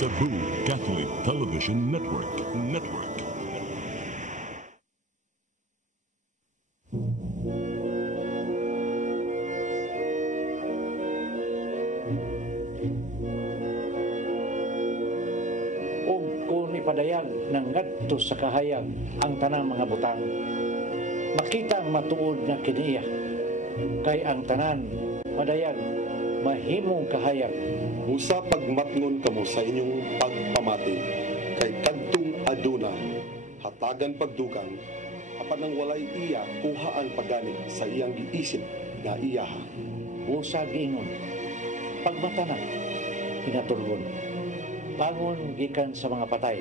Cebu Catholic Television Network. Og kung ipadayag ng ngadto sa kahayag ang tanang mga butang, makita ang matuod na kiniya, kay ang tanan padayag mahimong kahayag. Usa pagmatngon kamo sa inyong pagpamati, kay kadtong aduna hatagan pagdugang, apan nang walay iya kuha ang pagganit sa iyang giisip nga iyaha. Usa giingon, pagmatanan, pinatulgon, bangon gikan sa mga patay,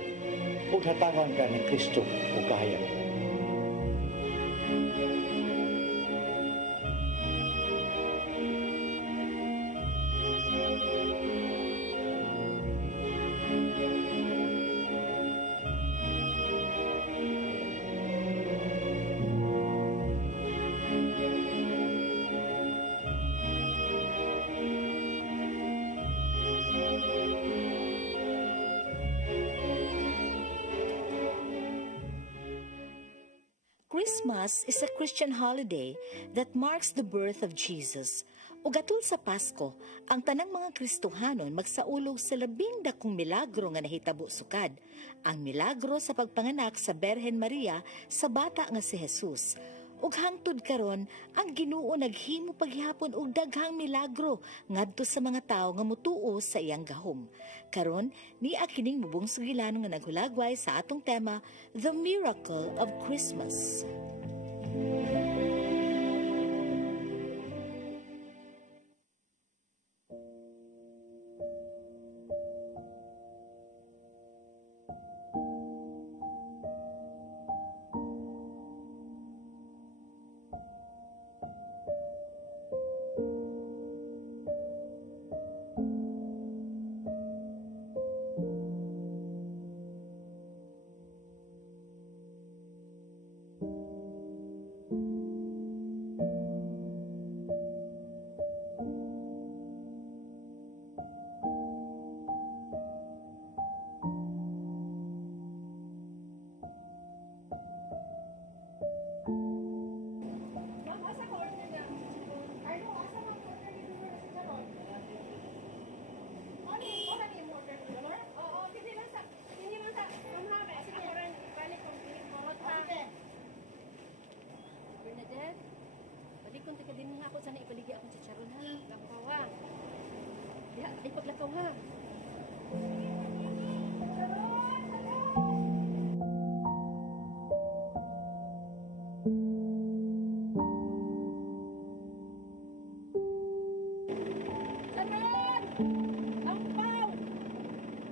ug hatagan ka ni Kristo o kahayag. Christmas is a Christian holiday that marks the birth of Jesus. Ug atol sa Pasko, ang tanang mga Kristohanon magsaulog sa labing dakong milagro nga nahitabo sukad. Ang milagro sa pagpanganak sa Berhen Maria sa bata nga si Jesus. Ug hangtod karon, ang Ginoo naghimo paghihapon og daghang milagro ngadto sa mga tawo nga mutuo sa iyang gahom. Karon, niya kining mubong sugilan nga naghulagway sa atong tema, The Miracle of Christmas. Ipaglakaw ha. Charon! Ampaw!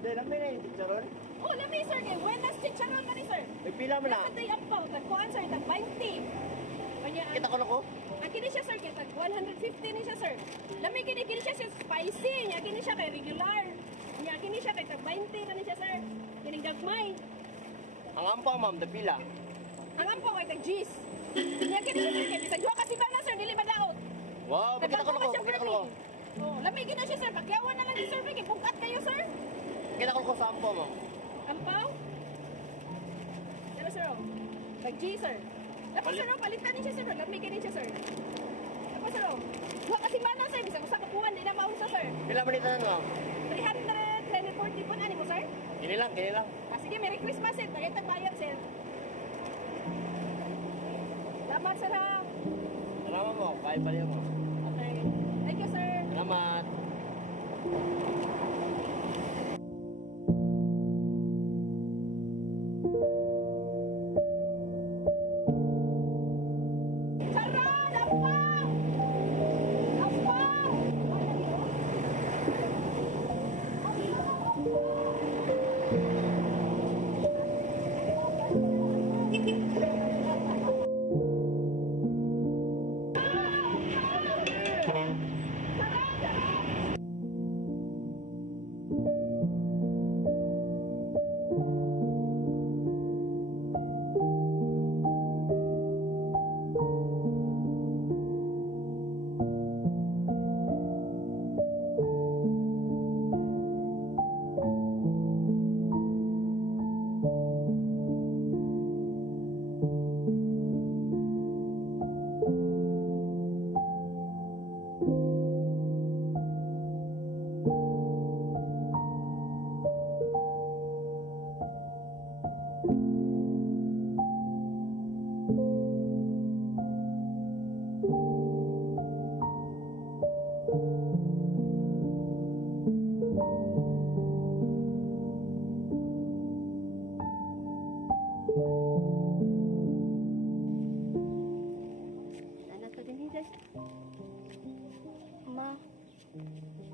Lami na yung chicharon? Oh, lami sir. Buenas chicharon na ni sir. May pila mo na. Nakatay ampaw. Tagkuhan sir. Tag 20. Kita ko na ko? Ang kini siya sir. Tag 150 ni siya sir. Lami kini siya spicy. Nya kini siya kay regular. Nya kini siya kay tag 20 na ni siya sir. Kining gagmay. Ang ampaw ma'am, dapila. Ang ampaw ay tag G's. Nya kini siya sir. Kaya bisag duha ka simana sir. Dili madaot. Wow, kita ko na ko. Kita ko na ko. Oh, lami kini siya sir. Pagyawan na lang ni sir. Kaya pungkat kayo sir. Kita ko sa ampaw ma'am. Ampaw? Pero sir, oh. Tag G sir. Tapos sir, oh, palitan niya siya sir. Lami kini siya sir. Tapos sir, oh. Duha ka simana sir. Bisag usa ka buwan. Di na mausa sir. Pila man ito na ma'am? 340 po na mo sir. Kini lang, kini lang. Ah, sige, Merry Christmas sir. Tagay bayad sir. Salamat sir ha. Salamat mo, kahit baliya mo. Okay. Thank you sir. Salamat. Charon! Ampaw! Ampaw!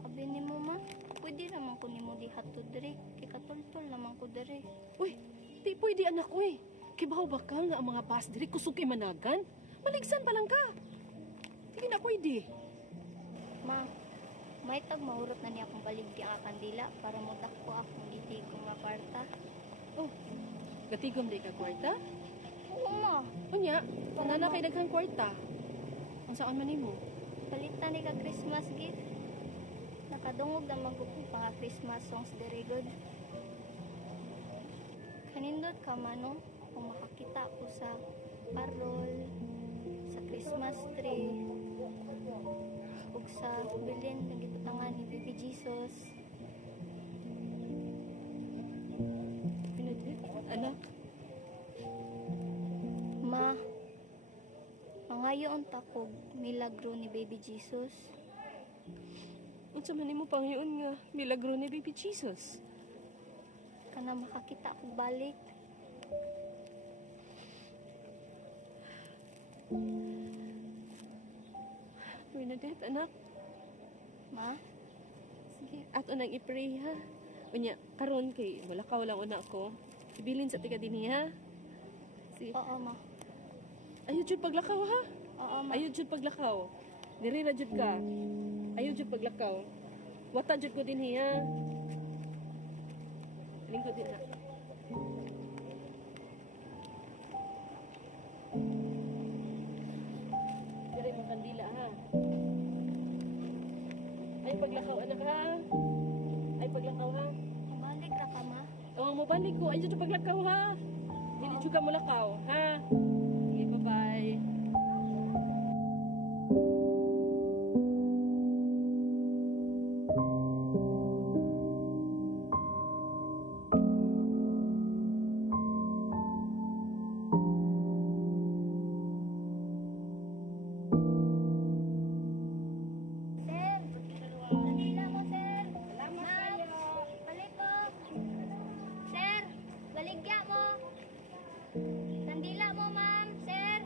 Abi ni mo ma, pwede naman ko ni mo di hatod diri. Kay katultol naman ko diri. Uy, di pwede anak ko eh. Kibaw ba ka nga ang mga bus diri kusog kay managan? Maligsan pa lang ka. Hindi na pwede. Ma, may tag mahurot na niya akong baligya nga kandila para motakpo akong gitigong nga kwarta. Oh, gatigom di ka kwarta? Oo ma, Unya, nana kay daghang kwarta. Ang saan man nimo? palitan ni ka Christmas gift. Nakadungog naman ko kung mga Christmas songs diri good. Kanindot ka mano, kung makakita ko sa parol, sa Christmas tree, ug sa bilin na gitutangan ni Baby Jesus. Anak, Ma, mangayoon ta kog milagro ni Baby Jesus. unsa man nimo Panginoon nga milagro ni Baby Jesus? Kana makakita kog balik. Bernadette, anak. Ma, Sige, ato nang i-pray ha. Unya, karon kay malakaw lang una ko. Ibilin sa tiga dinhi ha. Sige. oo ma. Ayun jud paglakaw ha. Oo ma. Ayun jud paglakaw. Diri ra jud ka. Ayun jud paglakaw. Wata jud ko dinhi ha. Lingkod din na. Diri mo kandila ha. Ay paglakaw anak ha. Ay paglakaw ha. Balik ra ka ma. Oh, mabalik ko. Ayun jud paglakaw ha. Dili jud ka mulakaw ha. Sige, bye-bye. Sir, kandila mo sir. Salamat kayo. Balik ko. Sir, baligya mo. Kandila mo ma'am, sir.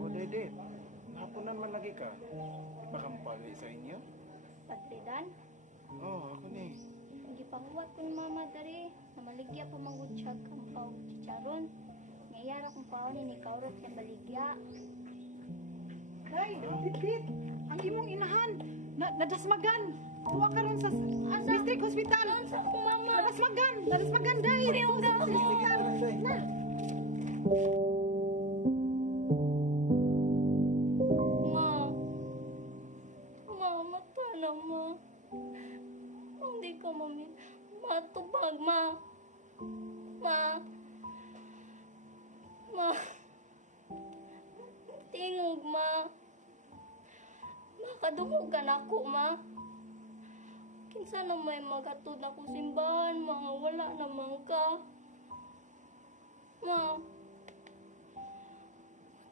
O Dede, napunan man lagi ka. Ipakampali sa inyo? Patridan, Oo, ako ni. hindi panguwat ko ni mama dari. Namaligya pa mangutsag ang pao chicharon. Ngayara kong pao ni kaurot ng baligya. Day, Dit, ang imong inahan, nadasmagan. Tuwa ka ron sa district hospital. Sa akong mama. Nadasmagan, Day. Uyong ako. Hospital. Na. Ma. Mata na, ma. Hindi ka matubag, ma. Ma. Ma. Tingog, ma. Makadungog ka na ako, ma. Kinsa na may magatod ako simbahan, mga wala naman ka. Ma.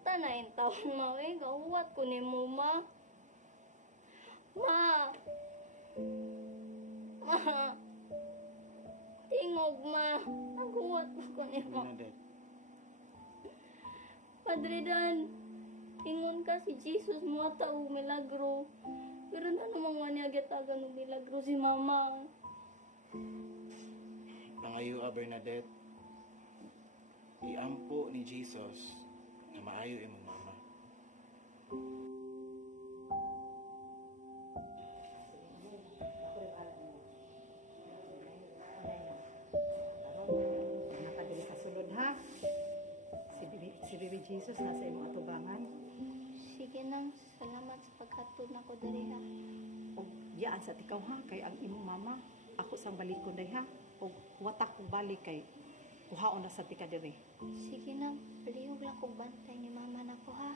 Tanayin taon, ma. Gahuwat ko ni mo, ma. Ma. Ma. Tingog, ma. Naguwat ko ni mo. Bernadette, Padre Dan, ingon ka si Jesus mo tao milagro. Pero na namang wanyagetagan ng milagro si mama. pangayo Bernadette. Iampo ni Jesus na maayo imong mama. Nakadili ka sulod, ha? Si Baby Jesus nasa imong atubangan. Sige nang, salamat sa paghatod na ko dali ha. O diyaan sa tikaw, ha? Kay ang imong mama, ako sang balikon day, ha? O watak kong balik kay kuhaon na sa tika diri. Sige nang, palihog lang kong bantay ni mama na ko ha.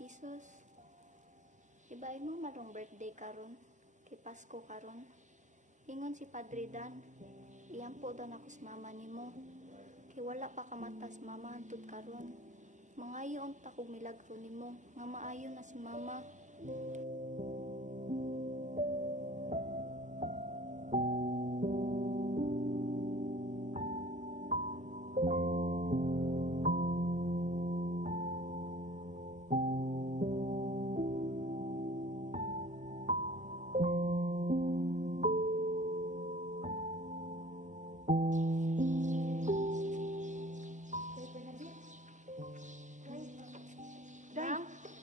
Jesus. Ibain mo marong birthday karon, kay Pasko karon. Ingon si Padre Dan, iyan po daw ako sa mama nimo. Kay wala pa kamatas mama antud karon. Mangayo unta kog milagro nimo, nga maayo na si mama.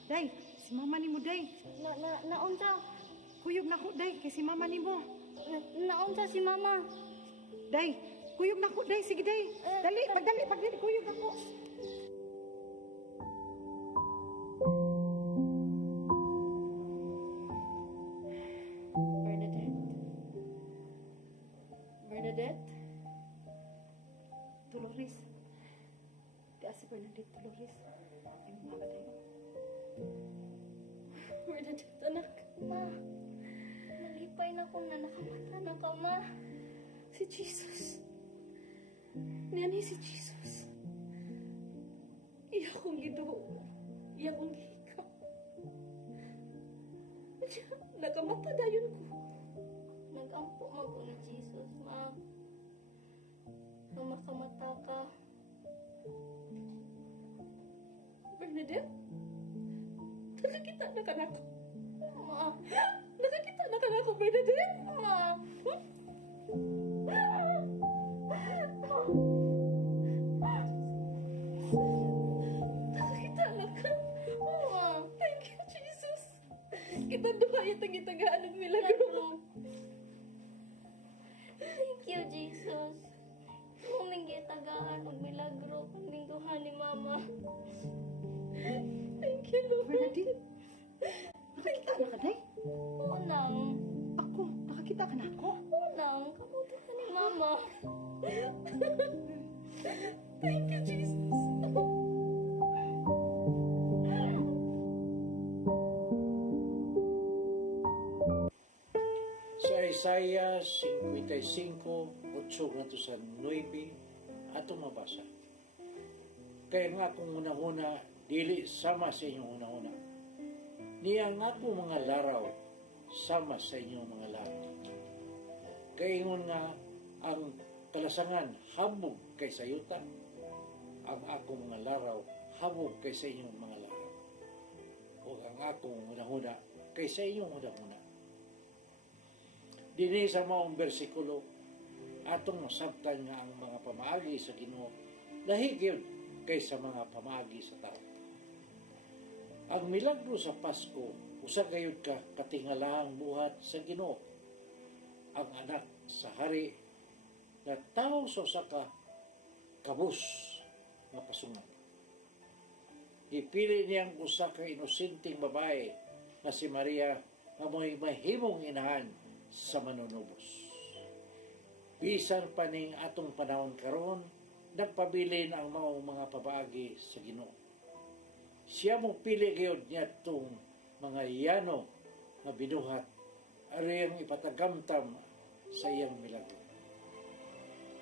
Day, si mama nimo day. Naunsa? Kuyog na ko day kay si mama nimo. Naunsa si mama? Day, kuyog na ko day, sige day. Dali, pagdali kuyog ako. Bernadette? Dolores. Di si Bernadette Dolores. Ay mga ba tayo? Bernadette, anak. Ma, malipay na kung nakamata na ka, ma. Si Jesus. Nani si Jesus. Iya kong giduo. Iya kong gihikaw. Nakamata dayon ko. Nagampo mo ko ni Jesus, ma. Kung makamata ka, Bernadette? Nakakita na ka na ako. ma. Nakakita na ka na ako, Bernadette. Ma. Nakakita na ka. Ma. Thank you, Jesus. Kita duhayat ang itagaan ng milagro. Thank you, Jesus. Muming tagaan mag milagro kung ni mama. Thank you, Lord. Bernadette, nakakita na ka day? Unang, Ako, nakakita ka na ako? kamuti ka ni mama. Thank you, Jesus. Sa Isaiah 55, 8 nga to sa 9, ato mabasa. Kaya nga kung una-una, dili sama sa inyong una-una. Niya nga po mga laraw, sama sa inyong mga laraw. Kaya ingon nga, ang kalasangan, habog kay sa yuta. Ang akong mga laraw, habog kay sa inyong mga laraw. O ang akong una-una, kay sa inyong una-una. Dini sa maong bersikulo, atong masabtan nga ang mga pamaagi sa Ginoo lahigyon kaysa mga pamaagi sa tao. Ang milagro sa Pasko, usa gayud ka katingalahang buhat sa Ginoo. Ang anak sa hari na tao sa usa ka kabus nga pasungan. Ipili niyang usa ka inosenteng babae na si Maria nga mo'y mahimong inahan sa manunubos. Bisan pa ning atong panahon karon, nagpabilin ang maong mga pabaagi sa Ginoo. Siya mo pili gayud niya itong mga yano nga binuhat ariyang ipatagamtam sa iyang milagro.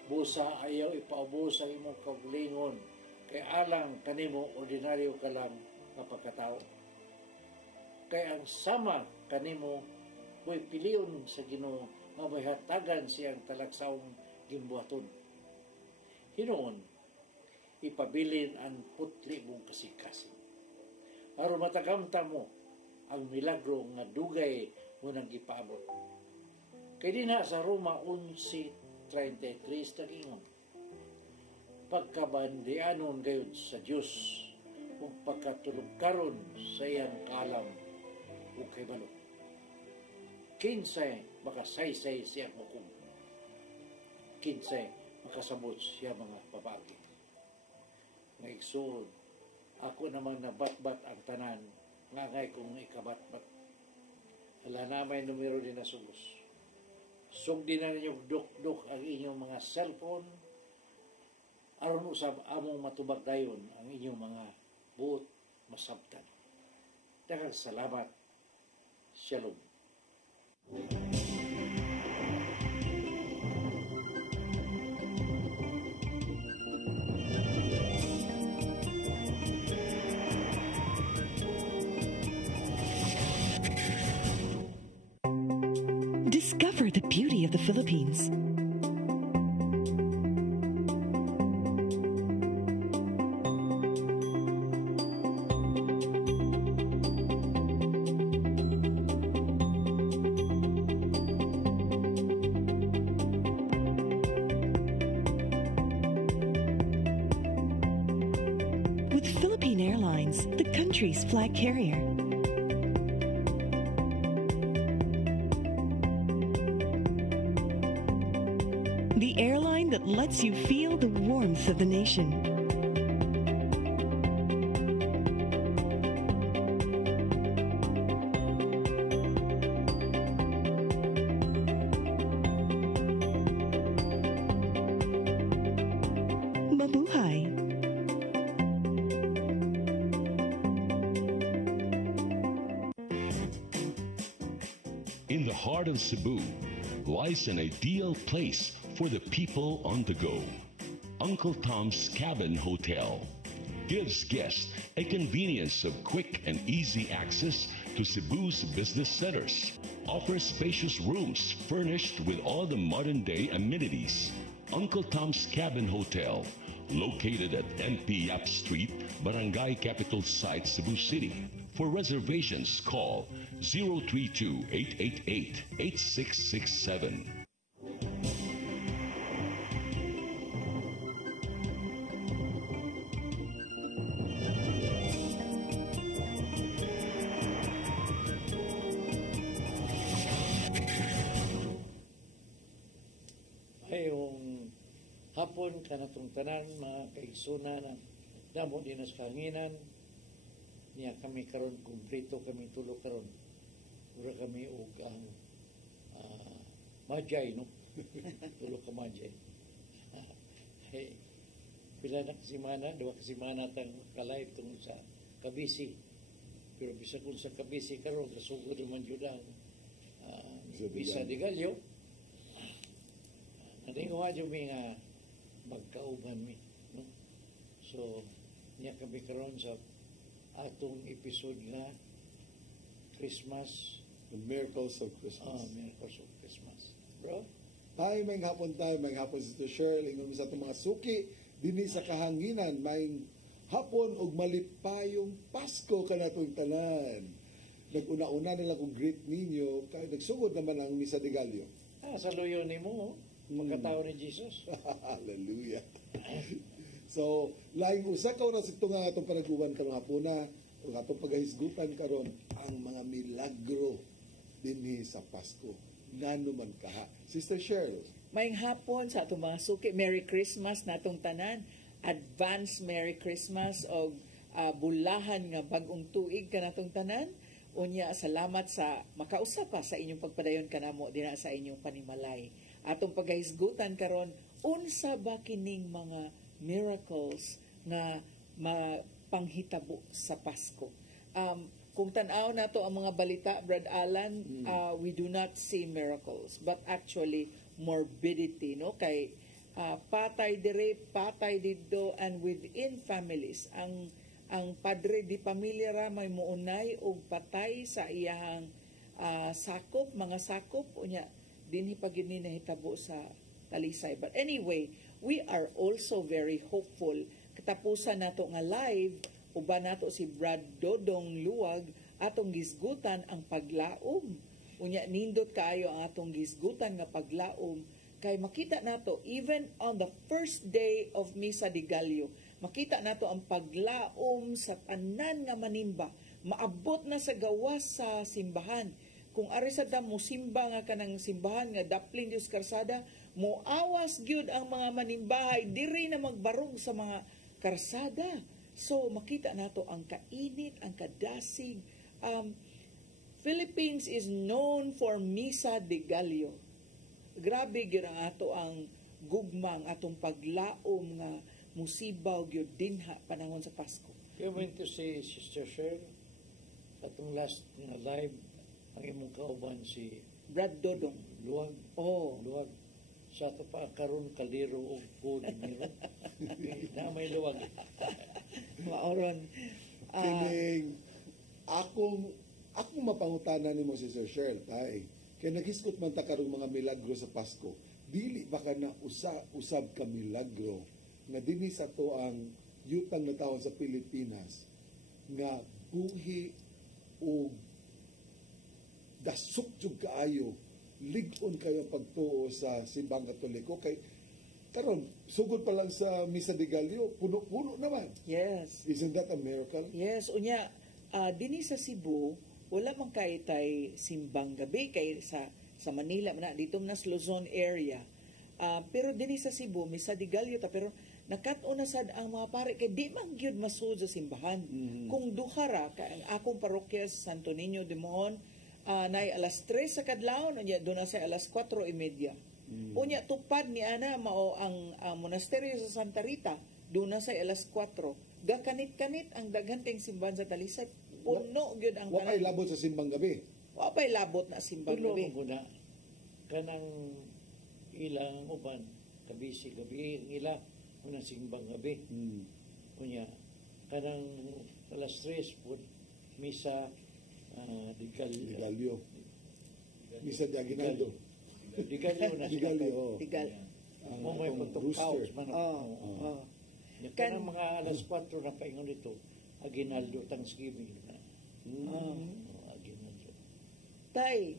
Busa ayaw ipaubos ang imong kaugalingon kay alang kanimo ordinaryo ka lang nga pagkatao. Kay ang sama kanimo mo'y piliyon sa Ginoo nga may hatagan siyang talagsawong gimbuhaton. Hinoon, ipabilin ang putli mong kasing-kasing. Aron matagamta mo ang milagro nga dugay mo nang gipaabot. Kay dinha sa Roma 11:33 tagingon, pagkabandianon gayud sa Dios ug pagkatulog karon sa iyang kalam ug kay balo. Kinsay makasaysay siya hukom. Kinsay makasabot siya mga babae. Nga igsoon, ako naman nabatbat ang tanan, ngangay kong ikabatbat. Hala na may numero din na sugos. Sugdi na ninyong duk-duk ang inyong mga cellphone, aron usab among matubag dayon ang inyong mga buot masabtan. Daghang salamat. Shalom. Discover the beauty of the Philippines. With Philippine Airlines, the country's flag carrier. The airline that lets you feel the warmth of the nation. Mabuhay! In the heart of Cebu lies an ideal place for the people on the go. Uncle Tom's Cabin Hotel gives guests a convenience of quick and easy access to Cebu's business centers. Offers spacious rooms furnished with all the modern-day amenities. Uncle Tom's Cabin Hotel, located at NP Yap Street, Barangay Capital Site, Cebu City. For reservations, call 032-888-8667. Ayong hapon kanatong tanan mga kaigsunan na damo din sa kahanginan niya kami karon kumpleto kami tulo karon ura kami og ang majay no tulo ka majay hey, pila na kasimana 2 kasimana tang kalay tungod sa kabisi pero bisa kung sa kabisi karon kasugod man jud ang bisa di galyo natingo nga jud mi nga magkauban mi no so niya kami karon sa atong episode nga Christmas. The Miracles of Christmas. Miracles of Christmas. Bro? Tayo may hapon Sister Shirley, ingong sa itong mga suki, dini sa kahanginan, may hapon og malipayong Pasko ka na itong tanan. Nag-una-una nila kung greet ninyo, nagsugod naman ang Misa de Gallo. Sa luyo ni mo, magkatao ni Jesus. Hallelujah. So, laing usa ka oras ito nga atong panaguban karong hapuna, o atong pagahisgutan karon ang mga milagro dinhi sa Pasko. Ngano man kaha. Sister Cheryl. Maayong hapon sa atong mga suki. Merry Christmas natong tanan. Advance Merry Christmas o bulahan nga bagong tuig ka natong tanan. Unya, salamat sa makausap pa sa inyong pagpadayon kanamo dinha sa inyong panimalay. Atong pagahisgutan karon unsa ba kining mga miracles nga panghitabo sa Pasko. Kung tanaw nato ang mga balita, Brad Alan, we do not see miracles, but actually morbidity, no? Kay patay dire, patay didto, and within families, ang padre di pamilya ra may muunay og patay sa iyang sakop, mga sakop, unya dinhi pa gyud ni nahitabo sa talisay. But anyway, we are also very hopeful. Katapusan nato nga live, uban nato si Brad Dodong Luwag, atong gisgutan ang paglaom. Unya, nindot kaayo ang atong gisgutan nga paglaom. Kay makita nato, even on the first day of Misa de Gallo, makita nato ang paglaom sa tanan nga manimba. Maabot na sa gawas sa simbahan. Kung ari sa mo simba nga kanang simbahan nga Daplin Dios Karsada, moawas gyud ang mga manimbahay diri na magbarog sa mga karsada. So makita nato ang kainit, ang kadasig. Philippines is known for Misa de Gallo. Grabe gyud ang ato ang gugmang atong paglaom nga musibaw gyud dinha panahon sa Pasko. You mean to say, Sister Cheryl, Katong last nga live, ang imong kauban si Brad Dodong. Luwag. Oh. Luwag. Sa ito pa karon kaliro o food nilo. Na may luwag. Maoron. Kining akong mapangutanan nimo si Sir Cheryl tay. Kay naghisgot man ta karong mga milagro sa Pasko. Dili baka na usab ka milagro nga dinhi sa to ang yutang na taon sa Pilipinas nga buhi o dasok jud kaayo lig-on kayo pagtuo sa simbang Katoliko kay karon sugod pa lang sa Misa de Gallo puno-puno naman. Yes. Isn't that a miracle? Yes, unya dinhi sa Cebu wala man kay tay simbang gabi kay sa Manila man dito na sa Luzon area. Pero dinhi sa Cebu Misa de Gallo ta pero nakat-o na sad ang mga pare kay di man gyud masud sa simbahan. Kung duha ra kay ang akong parokya sa Santo Niño de Mohon nay alas 3 sa kadlawon unya do na sa alas 4:30. Unya tupad ni ana mao ang monasteryo sa Santa Rita do na sa alas 4. Gakanit-kanit ang daghan kay simbahan sa Talisay. Puno gyud ang Wa pay labot sa simbang gabi. Wa pay labot na simbang Tulo gabi. mo na kanang ilang uban kabisi gabi ang ila unang simbang gabi. Kunya kanang alas 3 pud misa di Gallo. Misa de Aguinaldo. Di Gallo na Di Gallo. Tigal. Mo may pagtupaos man. Kanang Kan- mga alas 4 na paingon dito Aguinaldo Thanksgiving na. Aguinaldo. Tay,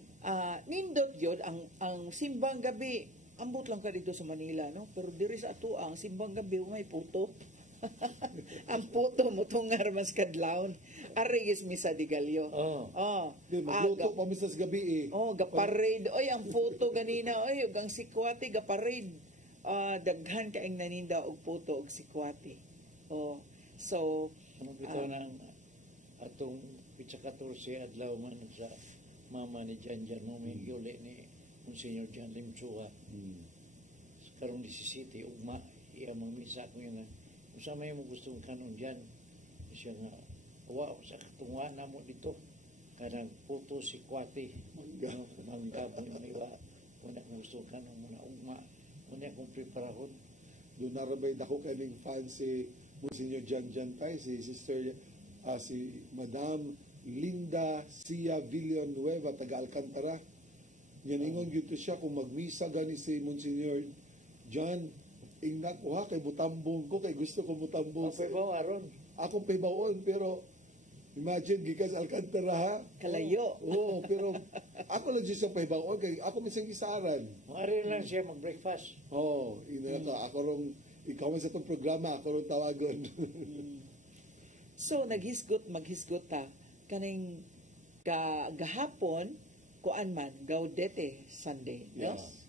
nindot yun ang simbang gabi. Ambot lang ka dito sa Manila, no? Pero diri sa ato ang simbang gabi may puto. Ang puto mo tungar mas kadlawon. Arigis Misa de Gallo. Di magluto pa misas gabi eh. Gaparade. Oy, ang puto ganina. Oy, ug ang sikwati gaparade. Daghan kaing naninda og puto og sikwati. So Ano bitaw nang atong pitsa 14 adlaw man sa mama ni Janjan mo may giuli ni Monsignor Jan Limchua. Karong 17 ugma iya mamisa ko nga usa may mo gustong kanon diyan. Siya nga wa sa katungwa na mo dito kanang puto si kwati mangga may wa una kong gusto kanon muna ugma una kong preparahon. Doon narabay dako kaning fan si Monsignor Jan tay, si Sister si Madam Linda Cia Villanueva taga Alcantara. Ingon gyud siya kung magmisa gani si Monsignor John ingnak ko kay butambong ko kay gusto ko butambong. Ako ba aron? Ako pibawon pero imagine gikas Alcantara ha. Kalayo. Pero ako lang siya pibawon kay ako misang isaran. Mari lang siya mag-breakfast. Ako rong ikaw man sa itong programa, ako rong tawagon. So maghisgot ta kaning gahapon kuan man Gaudete Sunday, no? Yes.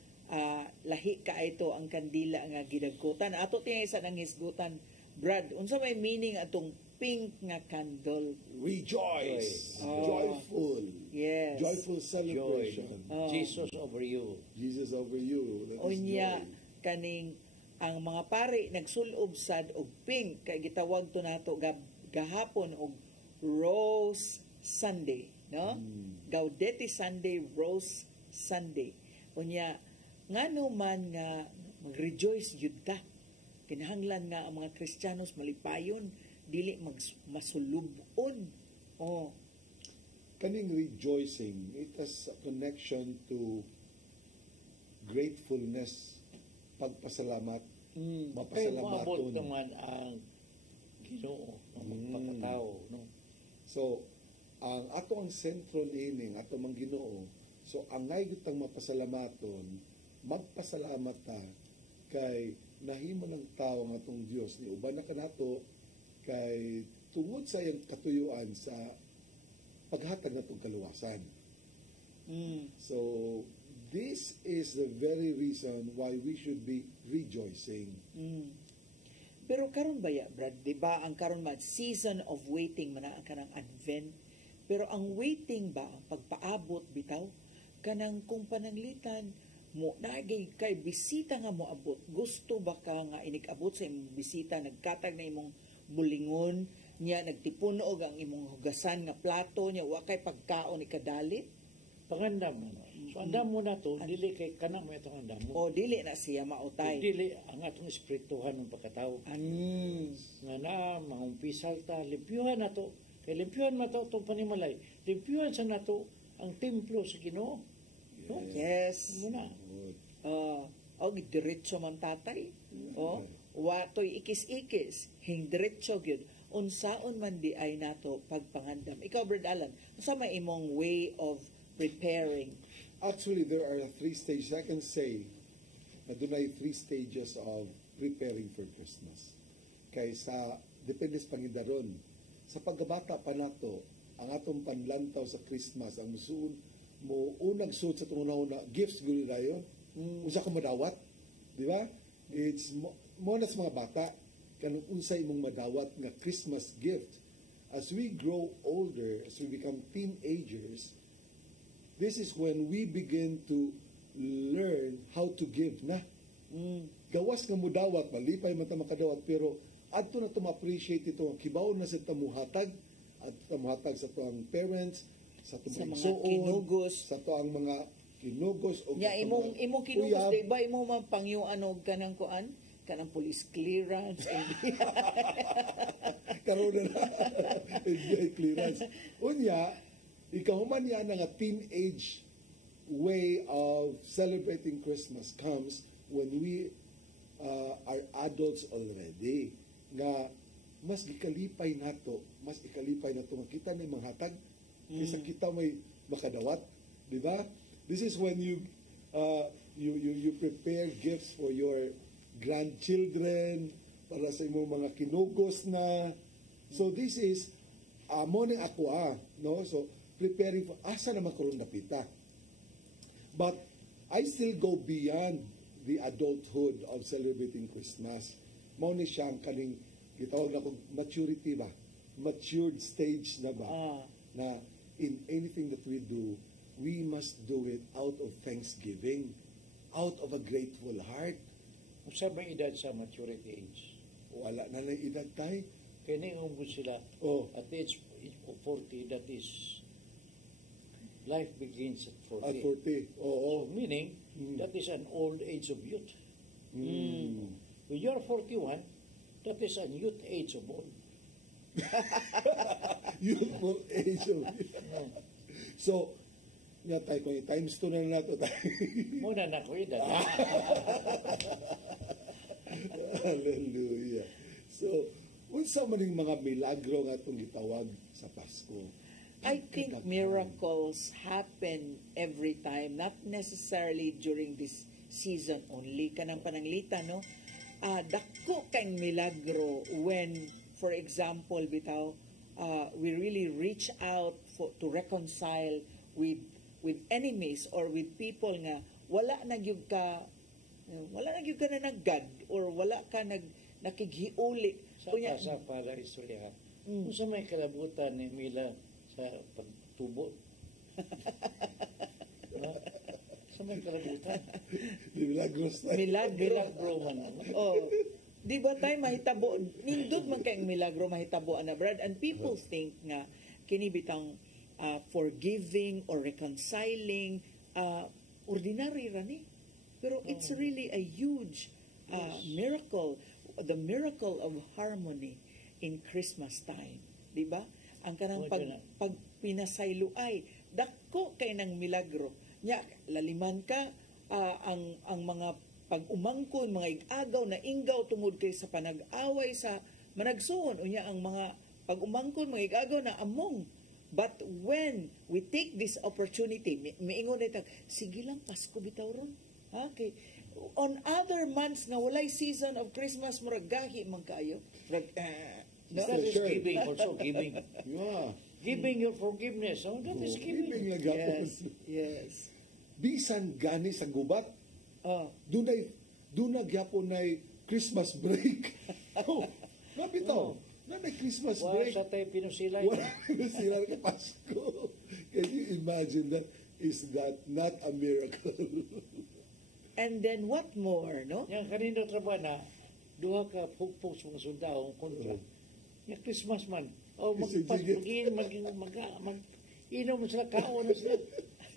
Lahi ka ito ang kandila nga gidagkutan. Ato tingay sa nang hisgutan, Brad, unsa may meaning atong pink nga candle? Rejoice. Joyful. Yes. Joyful celebration. Jesus over you. Jesus over you. That is Unya joy. kaning ang mga pari nagsulob sad og pink kay gitawag to nato gahapon og Rose Sunday, no? Gaudete Sunday, Rose Sunday. Unya ngano man nga mag-rejoice jud ta. Kinahanglan nga ang mga Kristiyanos malipayon dili masulubon. Kaning rejoicing, it has a connection to gratefulness, pagpasalamat, Maabot mapasalamaton. naman ang Ginoo ang magpakatao, no? So, ang ato ang sentro nining, ato mang Ginoo, so angay gitang mapasalamaton, magpasalamat ta kay nahimo ng tao nga atong Dios ni uban na kanato kay tungod sa iyang katuyuan sa paghatag natong kaluwasan. So this is the very reason why we should be rejoicing. Pero karon ba ya, Brad, di ba ang karon man season of waiting man ang kanang advent. Pero ang waiting ba, ang pagpaabot bitaw kanang kung pananglitan mo nagay kay bisita nga moabot, gusto ba ka nga inig-abot sa imong bisita, nagkatag na imong bulingon nya nagtipunog ang imong hugasan nga plato nya wa kay pagkaon ikadalit. Pangandam ano. So andam mo na to, dili kay kana mo itong andam mo. O dili na siya mautay. Dili ang atong espirituhan ng pagkatao. Nga na mangumpisal ta, limpyuhan na to. Kay limpyuhan mo to itong panimalay. Limpyuhan sa nato ang templo sa Ginoo. No? Yes. Muna. Og diretso man tatay. Watoy ikis-ikis, hingdiretso gyud. Unsaon man di ay nato pagpangandam. Ikaw, Brad Alan, unsa may imong way of preparing? Actually, there are 3 stages. I can say na dunay 3 stages of preparing for Christmas. Kay sa depende sa pangidaron. Sa pagkabata pa nato, ang atong panlantaw sa Christmas, ang musuon mo unang suot sa tunguna gifts guli dayon. Usa ka madawat, di ba? It's mo na sa mga bata kanang unsay imong madawat nga Christmas gift. As we grow older, as we become teenagers, this is when we begin to learn how to give na. Gawas nga mudawat, malipay man ta makadawat, pero adto na to ma-appreciate ito ang kibaw na sa tamuhatag at tamuhatag sa tuang parents, sa tuang mga kinugos, sa tuang mga kinugos o nya imong kinugos di ba imong man pangyuan og kanang kuan kanang police clearance karon na FBI clearance unya ikaw man yan nga teenage way of celebrating Christmas comes when we are adults already nga mas ikalipay nato nga kita na manghatag kaysa kita may makadawat, di ba? This is when you prepare gifts for your grandchildren para sa imong mga kinugos na. So this is mo ni ako no? So preparing for asa na makaroon napita. But I still go beyond the adulthood of celebrating Christmas. Mo ni siyang kaning gitawag na kong maturity ba? Matured stage na ba? Na in anything that we do, we must do it out of thanksgiving, out of a grateful heart. Sa may edad sa maturity age? Wala na lang edad tayo. Kaya naingon sila, at the age of 40, that is, life begins at 40. At 40, oo. So meaning, that is an old age of youth. When you're 41, that is an youth age of old. Youthful age of So, nga tayo kung times 2 na nato tayo. Muna na ko edad. Hallelujah. So, unsa man yung mga milagro nga itong gitawag sa Pasko? I think miracles happen every time, not necessarily during this season only. Kanang pananglita, no? Dako kang milagro when, for example, bitaw, we really reach out to reconcile with enemies or with people nga wala na gyud ka na naggad or wala ka nakighiuli sa para istorya. Kung sa may kalabutan ni Mila sa pagtubo. Sa may kalabutan. Milagros tayo. Milagro man. Di ba tayo mahitabo? Nindot man kayong milagro mahitabo na, Brad. And people think nga kini bitang forgiving or reconciling ordinary rani. Pero it's really a huge miracle. The miracle of harmony in Christmas time. Di ba? Ang kanang pag pinasayloay, dako kay ng milagro. Nya, laliman ka, ang mga pag-umangkon, mga igagaw na inggaw tungod kay sa panag-away sa managsuon. Unya, ang mga pag-umangkon, mga igagaw na among. But when we take this opportunity, miingon na sige lang, Pasko bitaw ron. Okay. On other months na walay season of Christmas, murag gahi man kaayo. No? That is giving also, giving. Yeah. Giving your forgiveness. Oh, that is giving. Yes. Bisan gani sa gubat. Doon gyapon na Christmas break. Mabitaw. Na may Christmas break. Sa tayo pinusilay. Pinusilay ka Pasko. Can you imagine that? Is that not a miracle? And then what more, no? Yang kanino trabaho na duha ka pugpog sa mga sundao kontra. Ya Christmas man. O Sige. mag-inom sila, kaon na sila.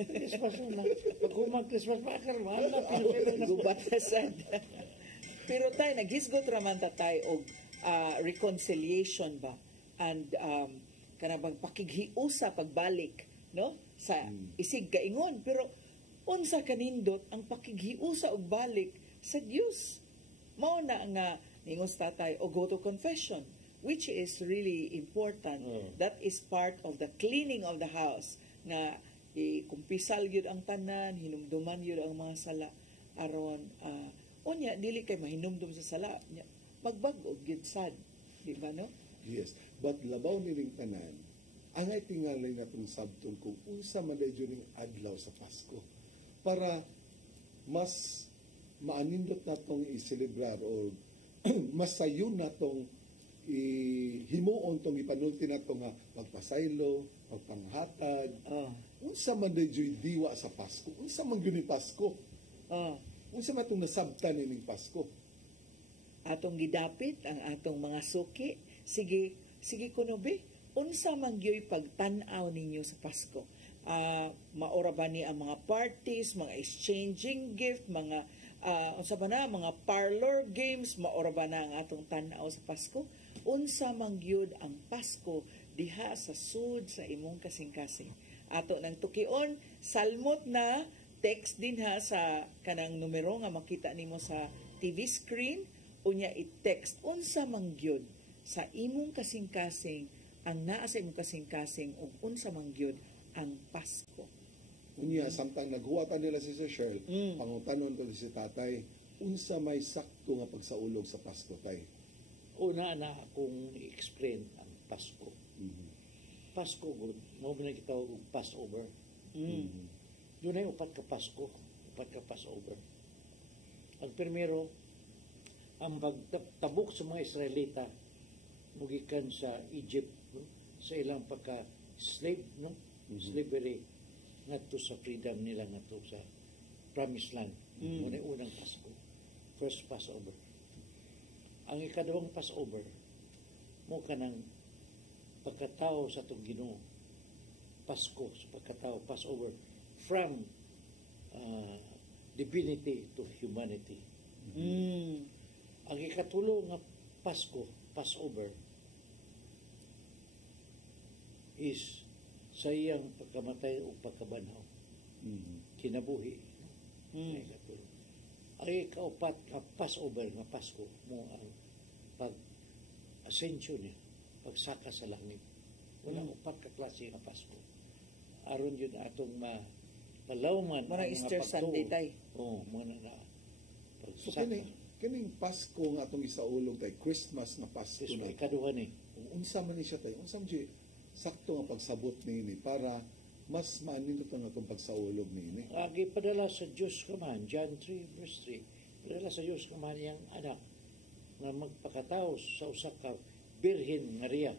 Christmas man. Pag Christmas pa, karman na, Gubatasan. Pero tayo, naghisgot raman ta tayo og reconciliation ba? And kanabang pakighiusa pagbalik, no? Sa isig kaingon. Pero unsa kanindot ang pakighiusa og balik sa Dios. Mao na nga ningos tatay o go to confession, which is really important. That is part of the cleaning of the house nga kumpisal yun ang tanan, hinumduman yun ang mga sala aron unya dili kay mahinumdum sa sala nya magbag-og gyud sad, di ba no? Yes, but labaw niling tanan, angay tingalay natong sabton kung unsa man dayjo ning adlaw sa Pasko para mas maanindot natong i-celebrar o mas sayon natong himuon tong ipanulti nato nga pagpasaylo, pagpanghatag. Unsa man dayjoy diwa sa Pasko? Unsa man gyud Pasko? Unsa man tong nasabtan ning Pasko? Atong gidapit ang atong mga suki. Sige kuno be, unsa man gyoy pagtan-aw ninyo sa Pasko? Maora ba ni ang mga parties, mga exchanging gift, mga unsa ba na mga parlor games, maora ba na ang atong tan-aw sa Pasko? Unsa man gyud ang Pasko diha sa sud sa imong kasing-kasing. Ato nang tukion, salmot na text din ha sa kanang numero nga makita nimo sa TV screen, unya i-text unsa man gyud sa imong kasing-kasing ang naa sa imong kasing-kasing ug unsa man gyud ang Pasko. Unya samtang naghuwatan nila si Sir Cheryl, pangutanon to si tatay, unsa may sakto nga pagsaulog sa Pasko tay? Una na akong i-explain ang Pasko. Pasko, mo na gitawag og Passover. Doon ay upat ka Pasko, upat ka Passover. Ang primero, ang pagtabok sa mga Israelita mugikan sa Egypt, no? Sa ilang pagka-slave, no? Slavery ngadto sa freedom nila ngadto sa Promised Land. Muna unang Pasko. First Passover. Ang ikadawang Passover, mo kanang pagkatao sa itong Ginoo. Pasko sa pagkatao, Passover, from divinity to humanity. Ang ikatulo nga Pasko, Passover, is sa iyang pagkamatay o pagkabanhaw. Kinabuhi. Ang ikatulo. Ang ikaupat nga Passover, nga Pasko, mo ang pag-ascension niya, pagsaka sa langit. Wala upat ka klase nga Pasko. Aron yun atong palawman Muna Easter Sunday tay. Muna na So pagsaka. kining Pasko nga atong isaulog tay, Christmas nga Pasko na. Ikaduha ni. Kung unsa man ni siya tay, unsa man siya sakto nga pagsabot niini para mas maanindot ang atong pagsaulog niini. Agi padala sa Diyos ka man, John 3 verse 3. Padala sa Diyos ka man yang anak nga magpakatao sa usa ka Birhen Maria.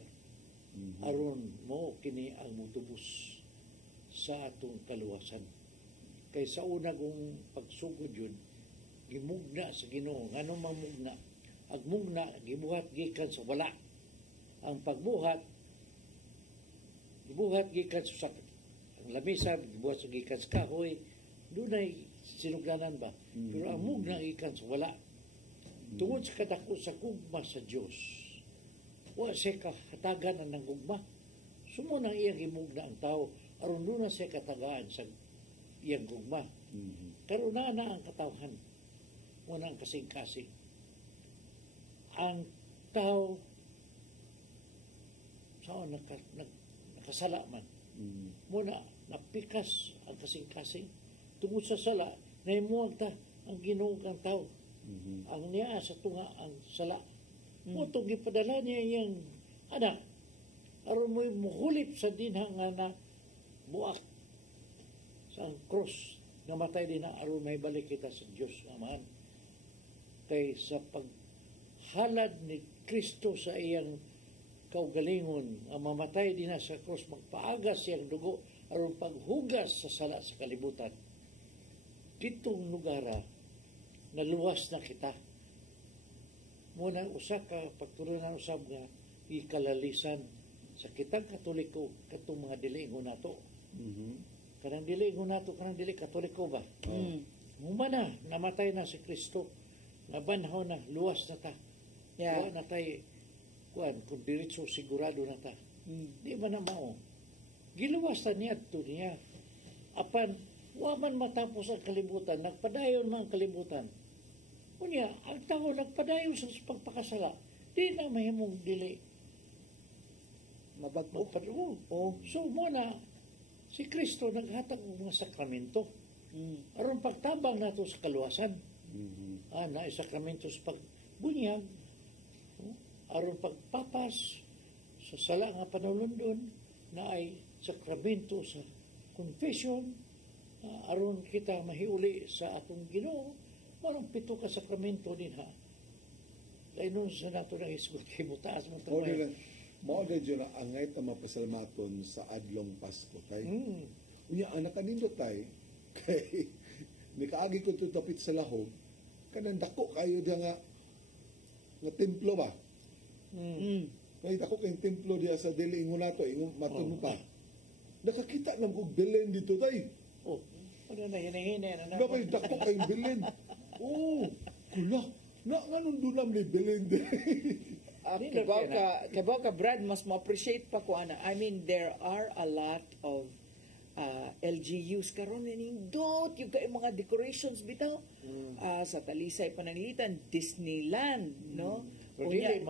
Aron mo kini ang mutubos sa atong kaluwasan. Kay sa una kong pagsugod yun, gimugna sa Ginoo. Ngano mamugna? Agmugna, gibuhat gikan sa wala. Ang pagbuhat, gibuhat gikan sa sakit. Ang lamisa, gibuhat sa gikan sa kahoy. Doon ay sinuglanan ba? Pero ang mugna gikan sa wala. Tungod sa kadako sa gugma sa Diyos, wa siya kahatagan ng gugma. Sumo nang iyang gimugna ang tao, aron doon na siya katagaan sa iyang gugma. Karoon na ang katawhan. Muna ang kasing-kasing. Ang tao saan nakasala man. Muna napikas ang kasing-kasing. Tungod sa sala, naimuag ta ang Ginoo ang tao. Ang niya sa tunga ang sala. Mutong gipadala niya iyang anak. Aron mo'y muhulip sa dinha nga na buak sa cross. Namatay din na aron may balik kita sa Diyos Amahan. Kay sa paghalad ni Kristo sa iyang kaugalingon, ang mamatay din na sa cross, magpaagas siyang dugo aron paghugas sa sala sa kalibutan. Kitong lugara naluwas na kita. Muna usa ka pagturunan usab nga ikalalisan sa kitang Katoliko katong mga dili nato. Mhm. Kanang dili nato, kanang dili Katoliko ba? Humana, namatay na si Kristo. Nabanhaw na, luwas na ta. Yeah. Wa na tay kuan kung diretso sigurado na ta. Di man na mao. Giluwas ta niya to niya. Apan wa man matapos ang kalibutan, nagpadayon man ang kalibutan. Unya, ang tao nagpadayon sa pagpakasala. Di na mahimong dili Mabagpo. magpadung. So mo na si Kristo naghatag og mga sakramento. Aron pagtabang nato sa kaluwasan. Na sakramento sa pagbunyag. Aron pagpapas sa sala nga panulundon na ay sakramento sa confession. Aron kita mahiuli sa atong Ginoo. Marang 7 ka sakramento din ha. Kaya nung sa nato na isgot kay mutaas mo O nila, mao na dyan ang ngay ta mapasalamaton sa adlong Pasko tay. Unya anak kanindot tay kay nikaagi ko tutapit sa lahog kanang dako kayo diya nga templo ba? May dako kay templo diya sa dili ingon nato ingon matun pa. Nakakita lang og Belen dito tay. Ano na hinahina na Napay dako kay Belen. Kula. Na nganon dunam ni Belen di. Kabaw ka Brad, mas ma-appreciate pa ko ana. I mean, there are a lot of LGUs karon nindot yung kay mga decorations bitaw. Sa Talisay Pananglitan, Disneyland, no? Unya,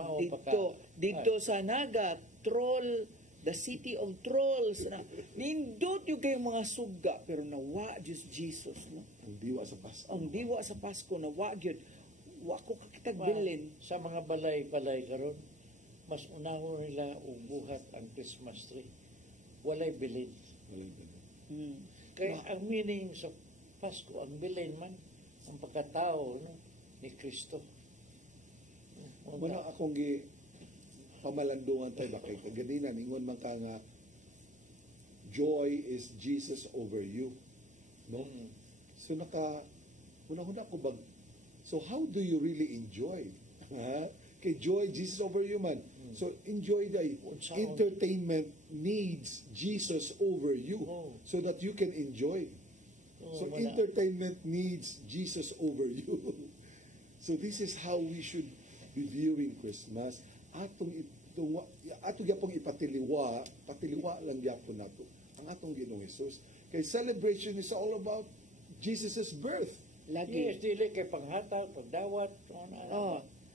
dito sa Naga, Troll, the City of Trolls na nindot yung kay mga suga pero nawa just Jesus, no? Ang diwa sa Pasko. Ang diwa sa Pasko nawa gyud. Wa ko kakitag bilin sa mga balay-balay karon. Mas unahon nila og buhat ang Christmas tree. Walay bilin. Kaya ang meaning sa Pasko, ang bilin man, ang pagkatao no, ni Kristo. Muna akong pamalandungan tayo ba kay kagadinan ingon man ka nga joy is Jesus over you, no? So una ko bag, so how do you really enjoy kay joy Jesus over you man? So enjoy the entertainment needs Jesus over you so that you can enjoy. So entertainment needs Jesus over you. So this is how we should be viewing Christmas. Atong yapong patiliwa lang yapon nato ang atong Ginoong Hesus. Kay celebration is all about Jesus' birth. Yes, dili kay panghatag, pagdawat,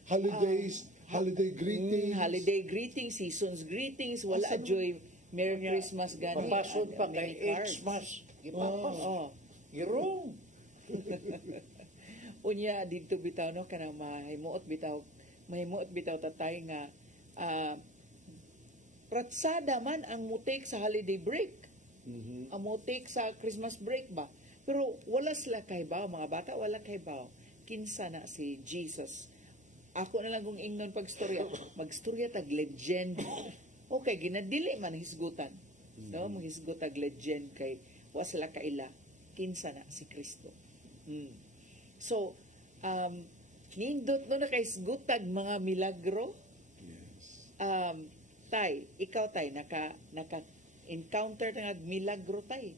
holidays, holiday greetings. Holiday greetings, seasons greetings, wala joy, Merry Christmas gani. Papasod pa kay Xmas. Gipapas. Girong. Unya dito bitaw no kanang mahimuot bitaw tatay nga pratsada man ang mutik sa holiday break. Ang mutik sa Christmas break ba. Pero wala sila kay bao, mga bata wala kay bao. Kinsa na si Jesus. Ako na lang kung ingnon pagstorya. Magstorya tag legend. Okay, ginadili man hisgutan. No, manghisgot tag legend kay wa sila kaila. Kinsa na si Kristo. So, nindot no na kay hisgutag mga milagro. Ikaw tay naka encounter na milagro tay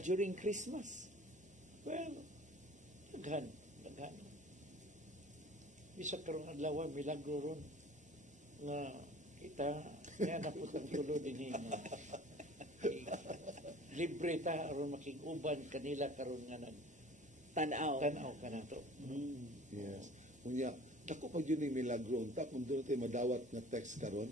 during Christmas. Well, daghan. Bisa karon adlaw milagro ron nga kita kaya naputang tulo dinhi nga libre ta aron makiguban kanila karon nga nag tanaw kanato. Yes. Unya dako pa yun yung milagro unta kung doon tayo madawat na text karon.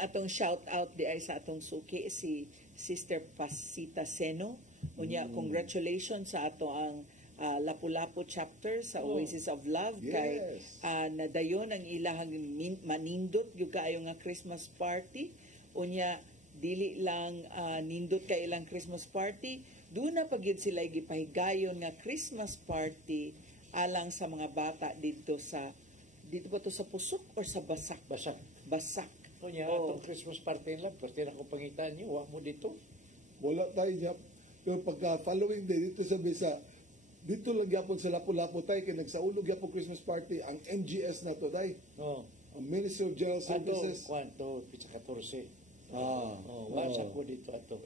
atong shout out di ay sa atong suki si Sister Pasita Seno. Unya congratulations sa ato ang Lapu-Lapu chapter sa Oasis of Love. Yes. Kay nadayon ang ilahang manindot yung kaayo nga Christmas party. Unya dili lang nindot kay ilang Christmas party, doon na pagyud sila gipahigayon nga Christmas party alang sa mga bata dito ba to sa Pusok or sa Basak. Unya atong Christmas party lang, pwede na ko pangitan niyo, wa mo dito. Wala tayo niya. Pero pagka following day dito sa Bisa, dito lang yapon sa Lapu-Lapu tay kay nagsaulog yapon Christmas party ang MGS na to day. Oh. Ang Ministry of General Services. Kwanto, pizza 14. Once ako dito ato.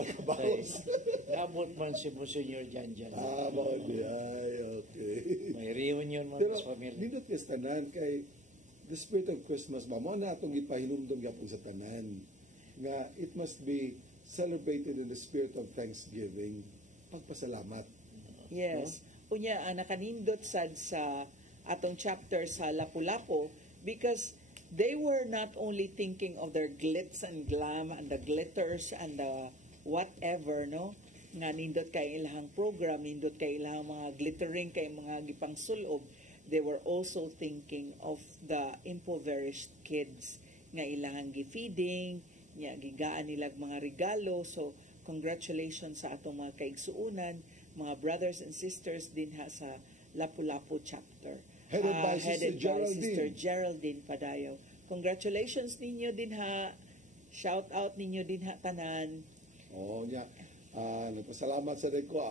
Kabaos. Nabot man si Monsignor Janjan. Di ay, okay. May reunion man Pero, sa pamilya. nindot kas tanan kay the spirit of Christmas, mamo na atong ipahinumdum yapon sa tanan nga it must be celebrated in the spirit of thanksgiving, pagpasalamat. Yes. Unya, nakanindot sad sa atong chapter sa Lapu-Lapu because they were not only thinking of their glitz and glam and the glitters and the whatever, no? Nga nindot kay ilahang program, nindot kay ilahang mga glittering kay mga gipang sulob. They were also thinking of the impoverished kids nga ilahang gi-feeding, nga gigaan nilag mga regalo. So, congratulations sa atong mga kaigsuunan, mga brothers and sisters din ha sa Lapu-Lapu chapter. Headed by Sister Geraldine Padayo. Congratulations ninyo din ha. Shout out ninyo din ha tanan. Nya. Nagpasalamat sa ko.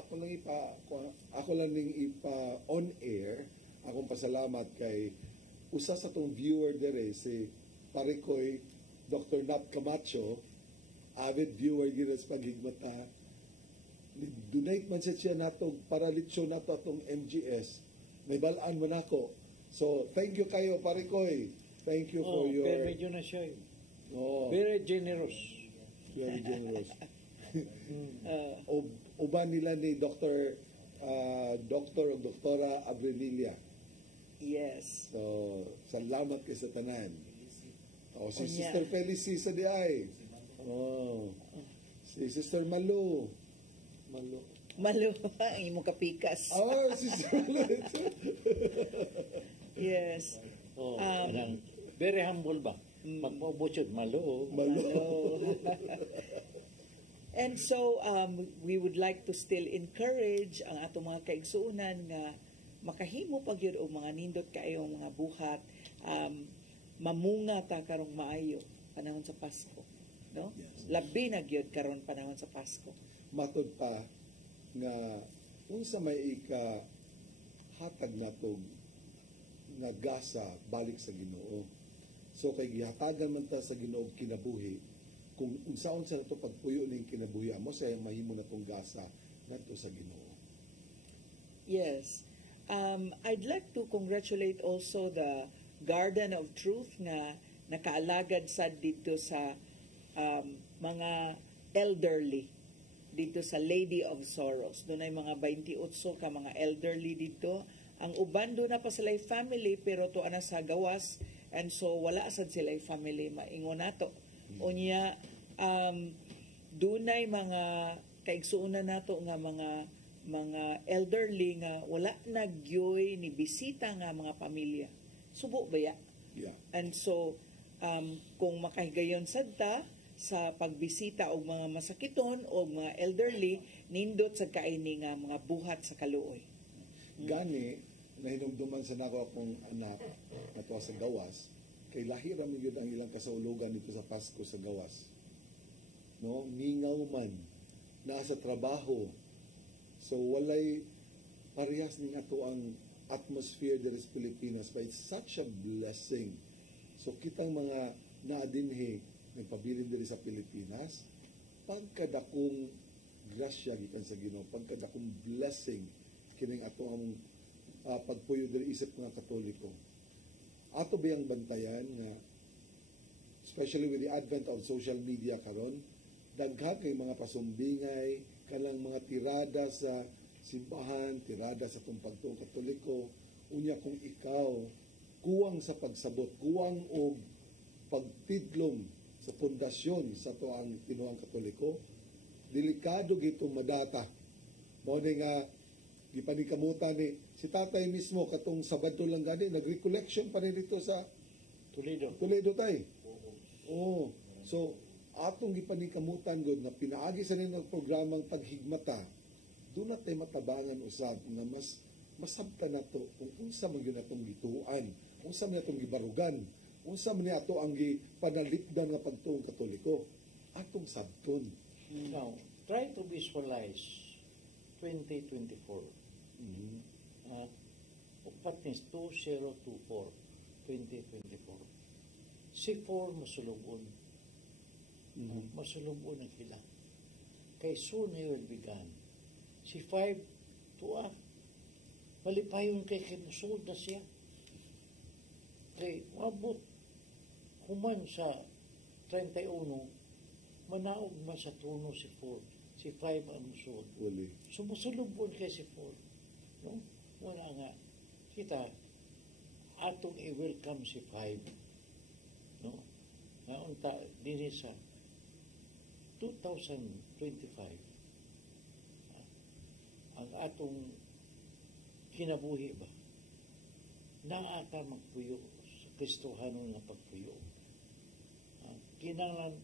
Ako lang ning ipa on air. Akong pasalamat kay usa sa tong viewer dire si Parikoy Dr. Nap Camacho, avid viewer gina sa paghigmata. Donate man siya natong paralitsyo nato atong MGS. May balaan man ako. So, thank you kayo, Parikoy. Thank you for your... Pero medyo na siya. Very generous. Very generous. Uban nila ni Dr. Dr. o Doktora Abrelilia. Yes. So, salamat kay sa tanan. Si Sister Felicie sa diay. Si Sister Malu. Malu, ang imong kapikas. Sister Malu. Yes. Very humble ba? Magpaubotsyod, malo. And so, we would like to still encourage ang atong mga kaigsuunan nga makahimo pag yun o mga nindot kayo mga buhat, mamunga ta karong maayo panahon sa Pasko. No? Yes. Labi na gyud karon panahon sa Pasko. Matod pa nga unsa may ika hatag natog nga gasa balik sa Ginoo. So kay gihatagan man ta sa Ginoo kinabuhi, kung unsaon sa nato pagpuyo ning kinabuhi amo sa mahimo natong gasa nato sa Ginoo. Yes. I'd like to congratulate also the Garden of Truth nga nakaalagad sad dito sa mga elderly dito sa Lady of Sorrows. Doon ay mga 28 ka mga elderly dito. Ang uban doon na pa sila family pero to ana sa gawas and so wala sad sila family maingon nato. Unya doon ay mga kaigsuunan nato nga mga elderly nga wala nagyoy ni bisita nga mga pamilya. Subo ba ya? Yeah. And so kung makahigayon sad ta sa pagbisita og mga masakiton o mga elderly nindot sa kaini nga mga buhat sa kaluoy. Gani nahinumduman sa nako akong anak nato sa gawas kay lahira man gyud ang ilang kasaulugan dito sa Pasko sa gawas. No, mingaw man nasa trabaho. So walay parehas ning ato ang atmosphere dito sa Pilipinas, but it's such a blessing. So kitang mga naadinhi nagpabilin diri sa Pilipinas, pagkadakong grasya gikan sa Ginoo, pagkadakong blessing kining ato ang pagpuyo diri isip mga Katoliko. Ato biyang bantayan nga especially with the advent of social media karon, daghan kay mga pasumbingay kanang mga tirada sa simbahan, tirada sa itong pagtuong Katoliko, unya kung ikaw kuwang sa pagsabot, kuwang og pagtidlom sa pundasyon sa to ang tinuang Katoliko, delikado gitong madata. Mao nga gipanikamutan ni si tatay mismo katong Sabado lang gani nag-recollection pa rin dito sa Toledo tay. So atong gipanikamutan gud na pinaagi sa nino programang paghigmata, do na tay matabangan usab nga mas masabta nato kung unsa man gyud atong gituan, unsa man atong gibarugan, unsa man ato ang gipanalipdan nga pagtuong Katoliko atong sabton. Now, try to visualize 2024. Patnis 2024, 2024. Si 4 masulubon. Masulubon ang kila. Kay soon he will began. Si 5, tuwa. Malipayon kay kinusod na siya. Kay mabot human sa 31, manaog man sa tuno si 4. Si 5 ang musod. Sumusulubon kay si 4. No? Wala nga. Kita, atong i-welcome si 5. No? Ngayon din sa 2025, ang atong kinabuhi ba, naata magpuyo sa Kristohanon nga pagpuyo. Kinanglan,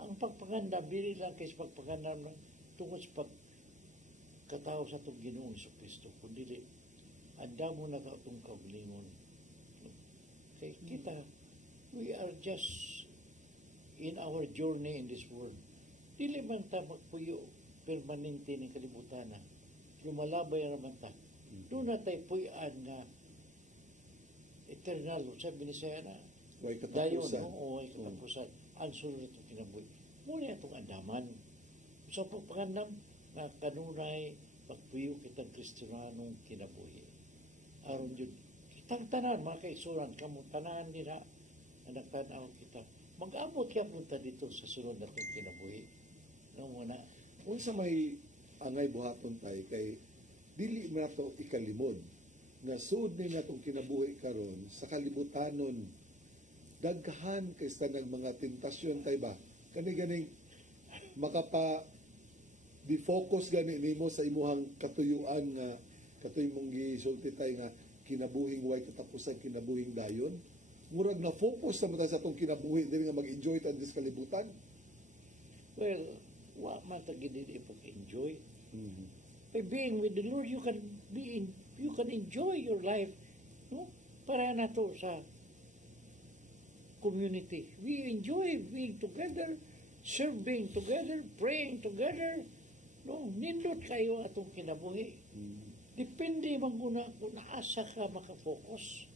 ang pagpaganda, dili lang kay pagpaganda ng tungkol sa pagkatao sa itong Ginoong sa Kristo, kundi anda mo na itong kaugalingon. Kaya kita, we are just in our journey in this world. Dili man ta magpuyo permanente ng kalibutan na. Lumalabay naman ta. Doon na tayo puyan nga eternal. Sabi ni siya na, dayon, no? Ay katapusan. Ang sunod itong kinabuhi. Muna itong andaman. Sa pagpangandam na kanunay magpuyo kitang Kristiyanong kinabuhi. Aron yun, kitang tanan, mga kaisuran, kamong tanan nila, na nagtanaw kita. Mag-amot kaya punta dito sa sunod na itong kinabuhi. No, muna. Kung sa may angay buhaton tayo, kay dili na ito ikalimod, na suod na itong kinabuhi karon sa kalibutanon, daghan kay sa mga tentasyon tayo ba? Kani-ganing makapa di-focus gani nimo sa imuhang katuyuan nga katuy mong gisulti tayo nga kinabuhing way katapusan, kinabuhing dayon. Murag na focus sa mata sa itong kinabuhi dili nga mag-enjoy ta sa kalibutan. Well, wa man ta gid pag-enjoy. By being with the Lord, you can enjoy your life. No? Para na to sa community. We enjoy being together, serving together, praying together. No, nindot kayo atong kinabuhi. Depende maguna kung naasa ka makafocus.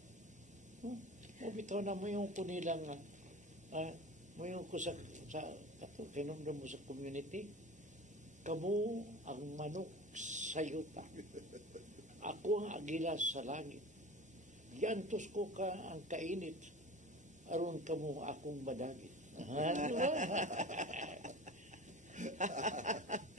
No? Bitaw na mo yung kunilang mo yung ko sa kinumdum mo sa community. Kamu ang manok sa yuta. Ako ang agilas sa langit. Giantos ko ka ang kainit. Aron kamo akong madagit.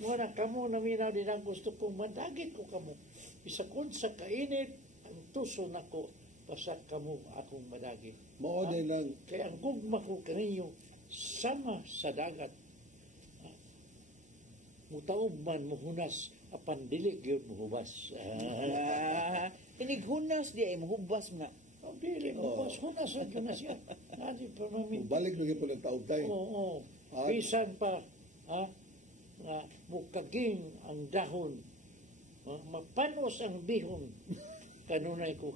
Muna kamo naminaw din ang gusto kong madagit ko kamo. Isa kun sa kainit, ang tuso na ko, pasak kamo akong madagit. Lang. Kaya ang gugma ko kaninyo, sama sa dagat. Mutaob man muhunas, apan dili gyud muhubas. Inighunas di ay muhubas na. Dili muhubas, hunas ka na siya. Nadi pa namin. Balik na gyud ng taog tayo. Oo. Bisan pa, nga mukaging ang dahon, mapanos ang bihon, kanunay ko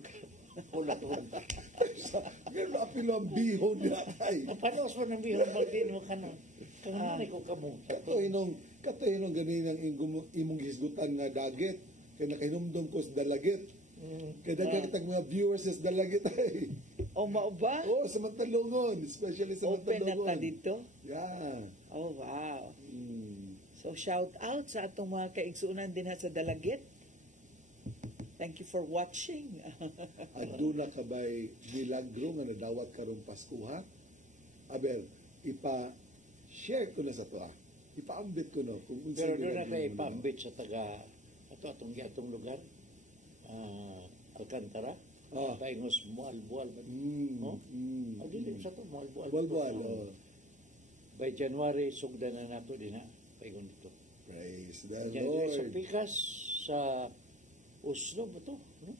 kulaton. Pero apilo ang bihon niya tayo. Mapanos mo ng bihon, magdino ka na. Kanunay ko kamo. Kato inong ganinang imong hisgutan nga dagit, kaya nakainumdum ko sa dalagit. Kaya dagat ang mga viewers sa dalagit ay. O mao ba? Oo, sa Mantalongon. Especially sa Mantalongon. Open na ta dito? Yeah. Oh, wow. So, shout out sa atong mga kaigsuunan din sa Dalagit. Thank you for watching. Aduna ka ba'y milagro nga nadawat karong Paskuha? Aber, ipa-share ko na sa to ipaambit ko no. Pero doon na kayo ipaambit sa atong lugar. Alcantara. Paingos mual-bual. No? Dili sa to, mual-bual. Mual-bual, By January, sugdan na nato din paingon dito. Praise the Lord. Sa Pikas, sa Oslob ito. No?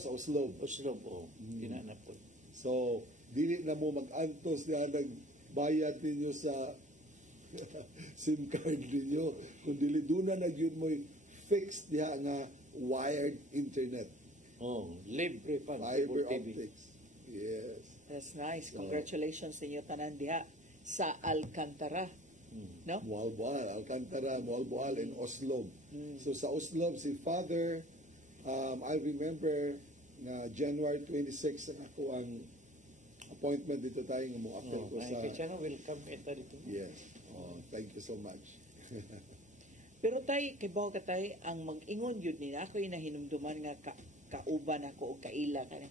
Sa Oslob. Oslob, dinanap ko. So, dili na mo mag-antos na nagbayad ninyo sa SIM card ninyo. Kung dili doon na nagyun mo fixed diha nga wired internet. Libre pa. Fiber optics. Yes. That's nice. Congratulations sa inyo tanan diha sa Alcantara. No? Mualbual, Alcantara, Mualbual, and Oslob. So sa Oslob, si Father I remember na January 26 ang ako ang appointment dito tayo nga mo appeal ko sa Cristiano, welcome kita dito. Yes. Thank you so much. Pero tay, kay bawa ka tay, ang mag-ingon yun ni ako yung nahinumduman nga kauban ako o kaila ka na.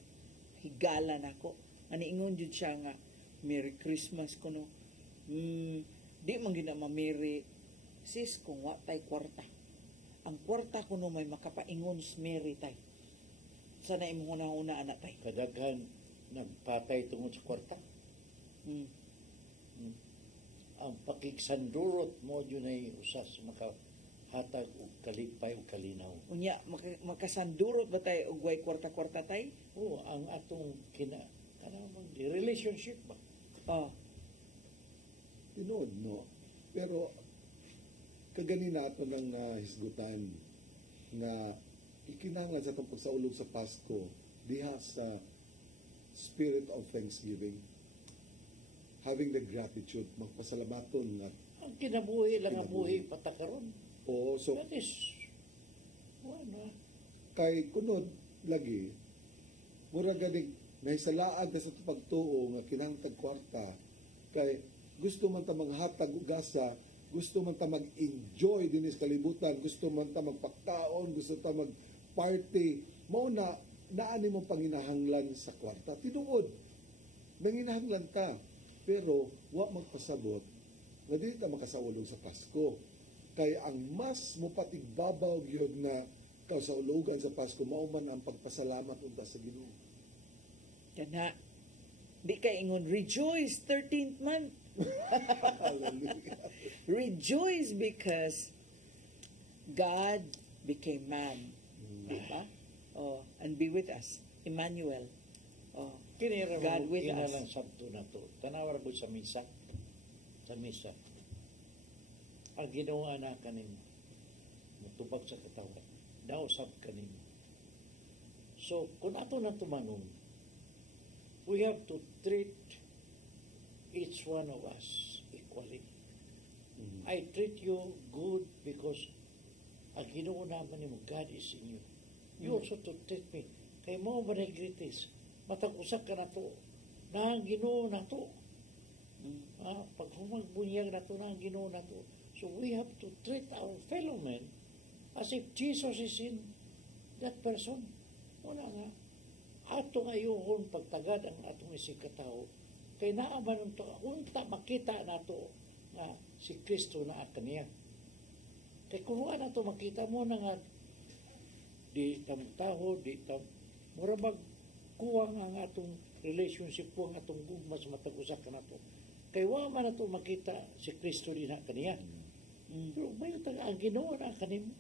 Higala na ako. Ano ingon yun siya nga, Merry Christmas ko no. Di man gina mamiri. Sis, kung wa tay kwarta. Ang kwarta ko no may makapaingon Mary tay. Sana imong una anak tay. Kadaghan nagpatay tungod sa kwarta. Ang pakigsandurot mo yun ay usas makahatag o kalipay o kalinaw. Unya, makasandurot ba tayo og way kwarta-kwarta tay? Oo, ang atong relationship ba? Tinood, no? Pero kaganin nato ng hisgutan na ikinahanglan sa itong pagsaulog sa Pasko diha sa spirit of thanksgiving, having the gratitude, magpasalamaton nga ang kinabuhi lang ang buhi patakaron. Oo, so that is kay kunod lagi mura ganing nahisalaad na sa pagtuo nga kinahanglan tag kwarta kay gusto man ta manghatag og gasa, gusto man ta mag-enjoy dinis kalibutan, gusto man ta magpaktaon, gusto ta mag-party, mao na naani mong panginahanglan sa kwarta. Tinuod, nanginahanglan ta, pero wa magpasabot nga dili ta makasaulog sa Pasko. Kay ang mas mopatigbabaw gyud na kasaulugan sa Pasko mao man ang pagpasalamat unta sa Ginoo. Kana di kay ingon rejoice 13th month. Rejoice because God became man. Diba? And be with us. Emmanuel. God with us. Lang sabto na to. Tanawar ko sa misa. Sa misa. Ang ginawa na kanimo. Matubag sa katawan. Dausap kanimo. So, kung ato na tumanong, we have to treat each one of us equally. I treat you good because ang ginoo naman ni mo, God is in you. You also to treat me. Kay mo ba nagritis? Matag-usak ka na to. Na ang ginoo na to. Pag humagbunyag na to, na ang ginoo na to. So we have to treat our fellow men as if Jesus is in that person. Una nga, ato ngayon pagtagad ang atong isikataw, kay naaman ito, unta makita na to na si Kristo na kaniya. Kay kung na to makita mo na nga, di tamtaho, di tam, murabag kuwang ang atong relationship ko, ang atong gugmas matag-usak ka na to. Kay wa man na to makita si Kristo din na kaniya. Pero may ang ginawa na kanimo,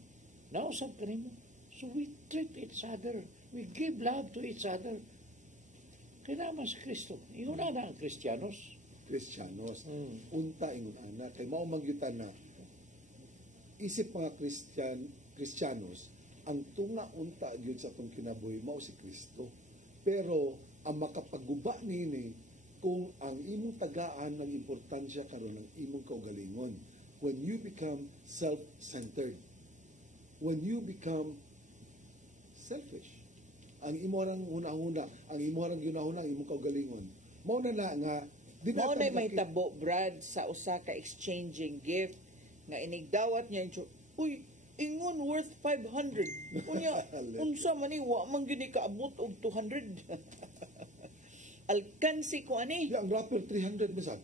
nausap kanimo. So we treat each other, we give love to each other. Kaya naman si Kristo. Ingon na ang Kristiyanos. Unta ingon ana. Kay mao magyutan na isip mga Kristiyanos, ang tunga unta gyud sa atong kinabuhi mao si Kristo. Pero ang makapaguba nini kung ang imong tagaan ng importansya karon ng imong kaugalingon. When you become self-centered, when you become selfish, ang imo rang una-una, ang imo rang ginahuna, ang imong kaugalingon. Mao na nga mao na may tabo Brad sa usa ka exchanging gift nga inigdawat niya uy ingon worth 500. Unya unsa man ni wa man gyud kaabot og 200. Alkansi ko ani. Ang rapper 300 bisag.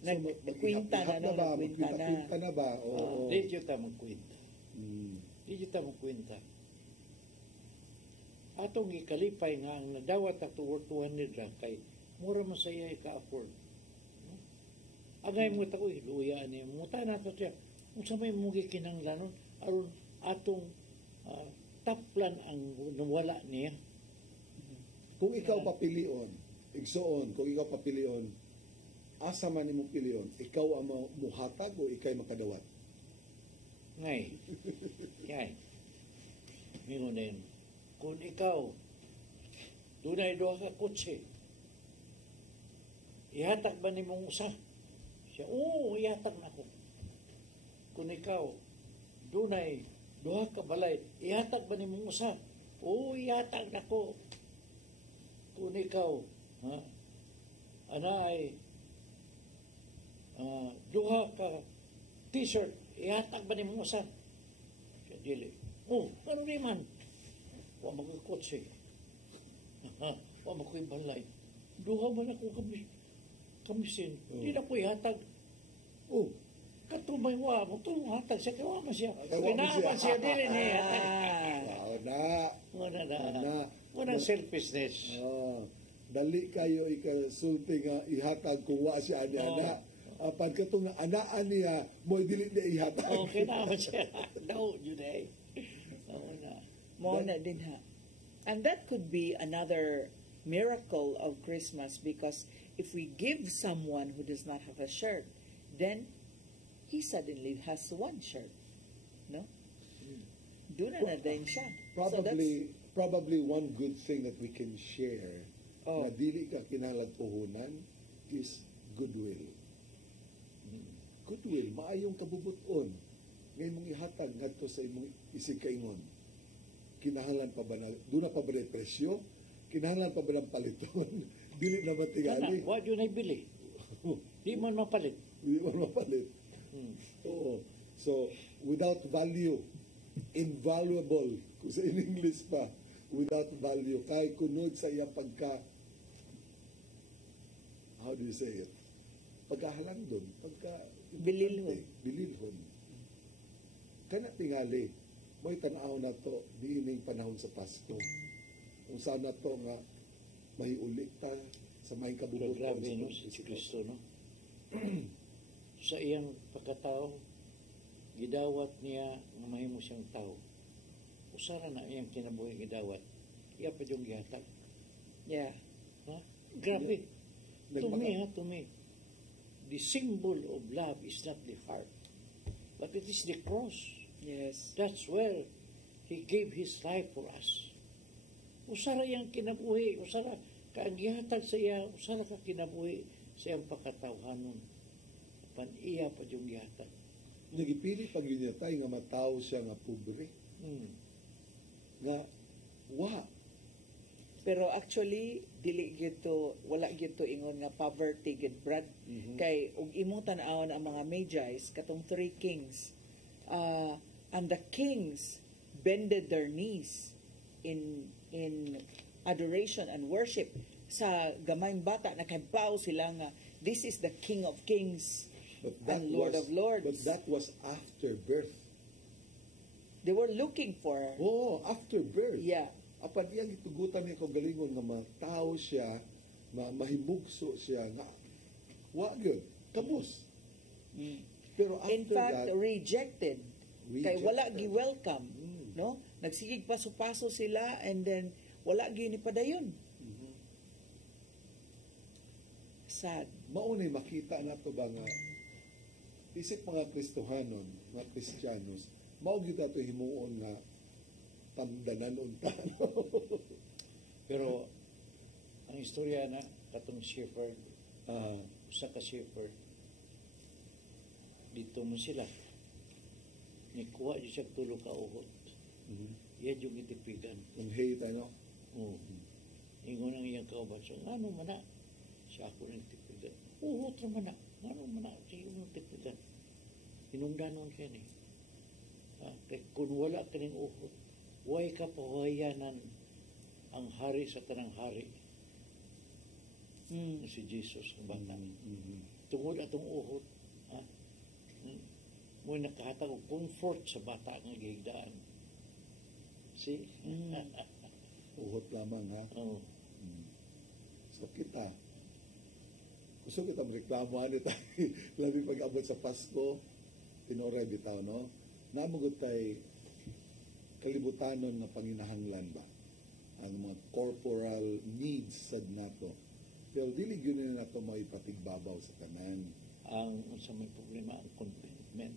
Nagkwinta na ba? Di jud ta magkwinta. Di jud ta magkwinta. Atong ikalipay nga ang nadawat ato worth 200 lang kay mura man saya ka-afford. Agay mo ta ko luya ani mo ta na to siya. Unsa may mo gikinahanglanon aron atong taplan ang nawala niya. Kung ikaw papilion, igsoon, kung ikaw papilion, asa man imong pilion, ikaw ang muhatag o ikay makadawat? Ngay. Ngay. Mingon din. Kung ikaw, dunay doha ka kutsi, ihatag ba ni mong usa? Siya, ihatag na ko. Kung ikaw, dunay duha ka balay, ihatag ba ni mong usa? Oo, ihatag na ko. Kung ikaw, ha? Anay, duha ka t-shirt, ihatag ba ni mong usa? Siya dili. Oh, ano ni man? Wa magkakotse. Wa mako'y balay. Duha man ako kamisin. Di na ko ihatag. Oh, katumay wa mo tulong hatag siya kawa man siya. Kinaaman siya dili niya. Wala selfishness. Dali kayo ikasulti nga ihatag kung wa siya niya na. Apan katong nga anaan niya mo dili na ihatag. Okay na siya. No, yun eh. Mo na din ha. And that could be another miracle of Christmas, because if we give someone who does not have a shirt, then he suddenly has one shirt. No? Doon na din siya. Probably one good thing that we can share na dili ka kinahanglan puhunan is goodwill. Goodwill, maayong kabubuton. Ngayon mong ihatag ngadto sa imong isikaingon. Kinahanglan pa ba na, doon na pa ba na presyo? Kinahanglan pa ba ng paliton? Dili na matingali. Wa yun ay bili. Di man mapalit. Di man mapalit. Oo. So, without value, invaluable, kung sa in English pa, without value, kay kunod sa iya pagka, how do you say it? Pagkahalang doon, bililhon. Kana tingali, mo'y tanaw na to, diining panahon sa Pasko. Kung saan na to nga, mahiulik ta sa may kabubuton. Grabe, no, si Kristo, no? Sa iyang pagkatao, gidawat niya nga mahimo siyang tao. Usara na iyang kinabuhi gidawat. Iya pa yung gihatag. Yeah. Ha? Grabe. To me, the symbol of love is not the heart, but it is the cross. Yes. That's where He gave His life for us. Usara iyang kinabuhi, usara kaang gihatag sa iya, usara ka kinabuhi sa iyang pagkatawhanon. Pan iya pa yung gihatag. Nagipili pag yun niya tayo nga matao siya nga pobre. Nga, Pero actually, dili gito, wala gito ingon nga poverty gid Brad. Kay ug imong tan-awon ang mga Magi's katong three kings. And the kings bended their knees in adoration and worship. Sa gamayng bata nakabaw sila nga this is the King of Kings and Lord of Lords. But that was after birth. They were looking for after birth. Yeah. Apan iyang itugutan niya kung galingon nga matao siya, mahimugso siya nga wa gyud kabus. Pero after in fact that, rejected. Kay wala gi welcome, no? Nagsigig paso-paso sila and then wala gi ni padayon. Sad. Maunay makita nato ba nga isip mga Kristohanon, mga Kristiyanos, mao gyud ato himuon nga tamdanan unta. Pero ang istorya na katong shepherd, usa ka shepherd dito mo sila nikuha yun siya tulo ka uhot. Yan yung itipigan. Ang hate, ano? Oo. Ingon ang iyang kauban. So, ano man na? Siya ako ng itipigan. Uhot naman na. Ano man na? Siya yung itipigan. Inungdanon siya ni. Kung wala ka ng uhot, huwag ka pahayanan ang hari sa tanang hari. Si Jesus ang bata. Tungod atong uhot, mo nakahatag og comfort sa bata nga gihigdaan. See? Uhot lamang, ha? Oo. So kita, gusto kita reklamo ano tayo, labi pag-abot sa Pasko, tinore bitaw, no? Namugod tay kalibutanon na panginahanglan ba? Ang mga corporal needs sad nato. Pero dili gyud na nato maipatigbabaw sa tanan. Ang sa may problema ang contentment.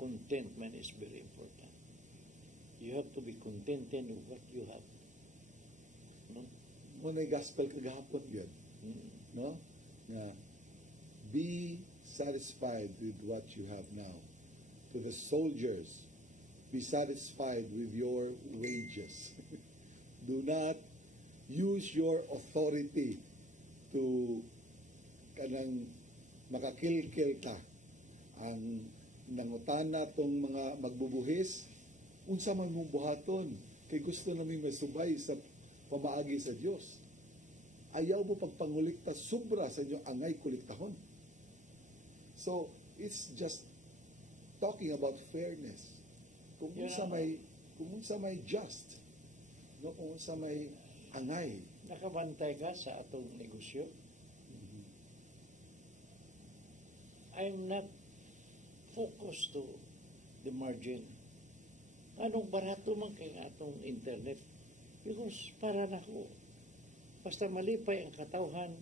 Contentment is very important. You have to be contented with what you have. No? Muna gospel kagahapon yun. No? Na be satisfied with what you have now. To the soldiers, be satisfied with your wages. Do not use your authority to kanang makakilkil ka. Ang nangutana tong mga magbubuhis, unsa man mong buhaton, kay gusto namin masubay sa pamaagi sa Dios. Ayaw mo pagpangulikta sobra sa inyo angay kuliktahon. So, it's just talking about fairness. Kung unsa may just, no, kung unsa may angay. Nakabantay ka sa atong negosyo? I'm not focused to the margin. Anong barato man kay atong internet? Because para nako, basta malipay ang katawhan,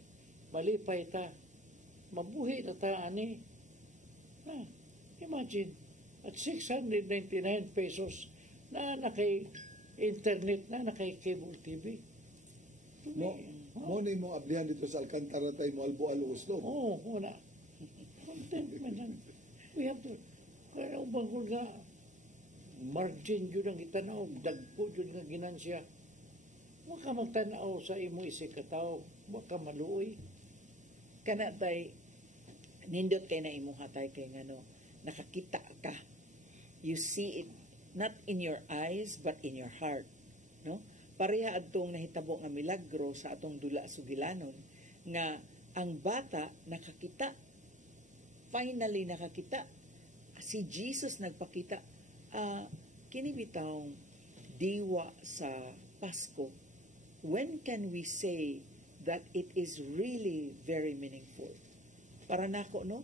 malipay ta, mabuhi na ta ani. Imagine, at 699 pesos na nakay internet na nakay cable TV. Mo ni mo ablihan dito sa Alcantara tay mo albo-albo Oslo. Oo, muna. Content man yan. We have to, kaya ubang nga, margin yun ang itanaw, dagpo yun ang ginansya. Waka magtanaw sa imo isikataw, waka maluoy. Kana tay, nindot kay na imo hatay kay ngano, nakakita ka. You see it not in your eyes but in your heart, no? Pareha adtong nahitabo nga milagro sa atong dula sugilanon nga ang bata nakakita. Finally nakakita. Si Jesus nagpakita. Kini bitawng diwa sa Pasko. When can we say that it is really very meaningful? Para nako, no?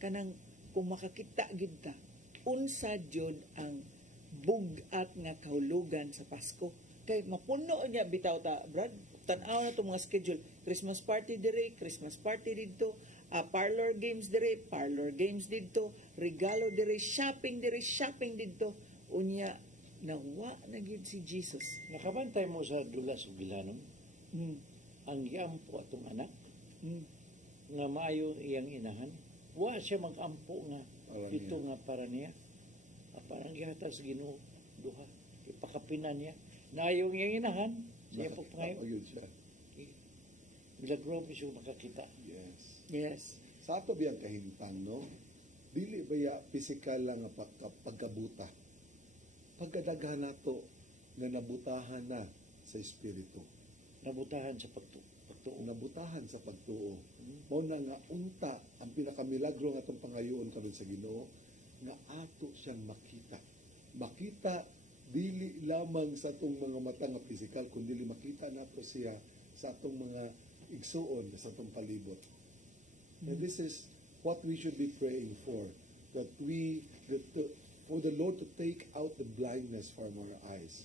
Kanang kung makakita gid ta, unsa jud ang bugat nga kahulugan sa Pasko. Kay mapuno niya bitaw ta, Brad. Tan-aw na itong mga schedule. Christmas party dire, Christmas party dito, parlor games dire, parlor games dito, regalo dire, shopping dito. Unya, nawa na gyud si Jesus. Nakabantay mo sa dula sugilanon? Ang iampo atong anak, nga maayo iyang inahan, wa siya mag-ampo nga, ito nga para niya. Parang gihata sa Ginoo duha, ipakapinan niya. Nayong iyang inahan, siya pagpangayon. Ayun siya. Milagro mo siya makakita. Yes. Sa ato biyang kahintang, no? Dili ba ya physical lang nga pagkabuta. Pagkadaghan nato na nabutahan na sa espiritu. Nabutahan sa pagtuo. Nabutahan sa pagtuo. Mao na nga unta ang pinakamilagro nga itong pangayoon karon sa Ginoo nga ato siyang makita. Makita dili lamang sa atong mga mata nga physical, kundi makita nato siya sa atong mga igsuon sa atong palibot. And this is what we should be praying for, that for the Lord to take out the blindness from our eyes,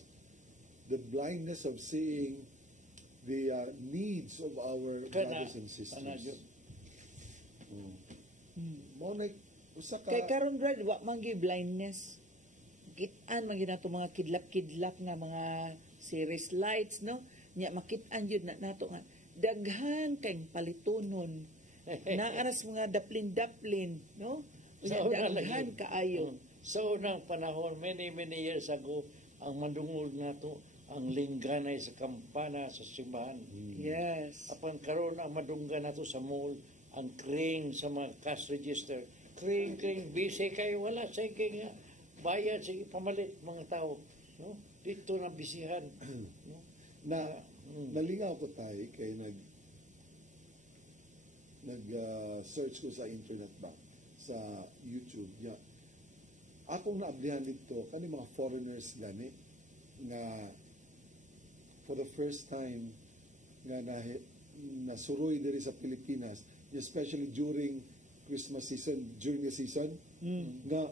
the blindness of seeing the needs of our brothers and sisters. Kay karon Brad, wa manggi blindness. Gitan man ginato mga kidlap-kidlap nga mga series lights, no? Nya makit-an jud na nato nga daghan kay palitonon. Naaras mga daplin-daplin, no? Daghan kaayo. So unang panahon, many years ago, ang mandungog nato ang lingganay sa kampana sa simbahan. Yes. Apan karon ang madunggan nato sa mall, ang kring sa mga cash register. Kring, busy kayo, wala sa nga bayad sa ipamalit mga tao. No? Dito na bisihan. No? Nalingaw ko tayo kay search ko sa internet ba, sa YouTube. Yeah. Akong naablihan dito, kani mga foreigners gani, nga for the first time nga nasuroy diri sa Pilipinas, especially during Christmas season, during the season, nga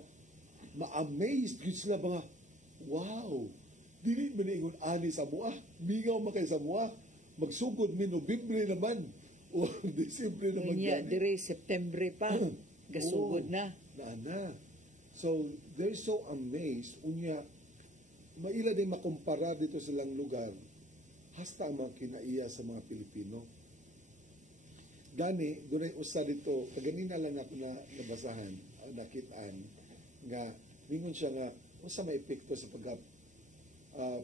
ma-amazed yun sila mga, wow, dili man ingon ani sa mua, mingaw makay sa mua, magsugod min Nobyembre naman, o Disyembre naman. Dire September pa, gasugod na. Na. So, they're so amazed, unya, maila din makumpara dito sa lang lugar, hasta ang mga kinaiya sa mga Pilipino. Gani, dunay usa dito, kaganina lang ako na nabasahan, nakitaan, nga, mingon siya nga, unsa may epekto sa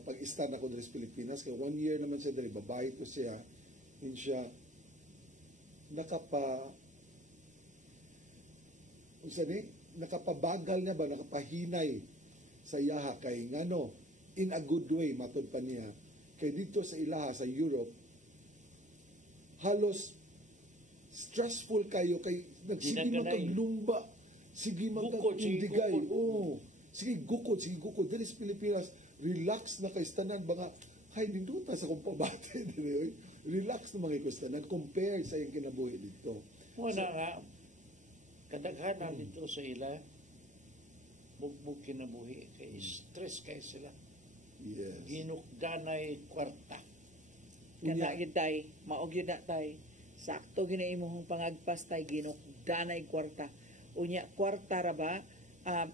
pag-stand ako diri sa Pilipinas kay 1 year naman siya diri, babae to siya, in siya nakapabagal niya ba, nakapahinay sa iyaha kay ngano, in a good way matod pa niya, kay dito sa ilaha sa Europe halos stressful kayo kay sige magkaglumba, sige magkaindigay, sige gukod diri sa Pilipinas relax na kay tanan mga hay ninduta sa kung pabati diri, relax na mga kustanan compared sa iyang kinabuhi dito. Wala nga kadaghanan dito sa ila bugbog kinabuhi kay stress kay sila. Yes. Ginukdanay kwarta. Kana gyud tay, maog gyud na tay. Sakto gina imong pangagpas tay ginukdanay kwarta. Unya kwarta ra ba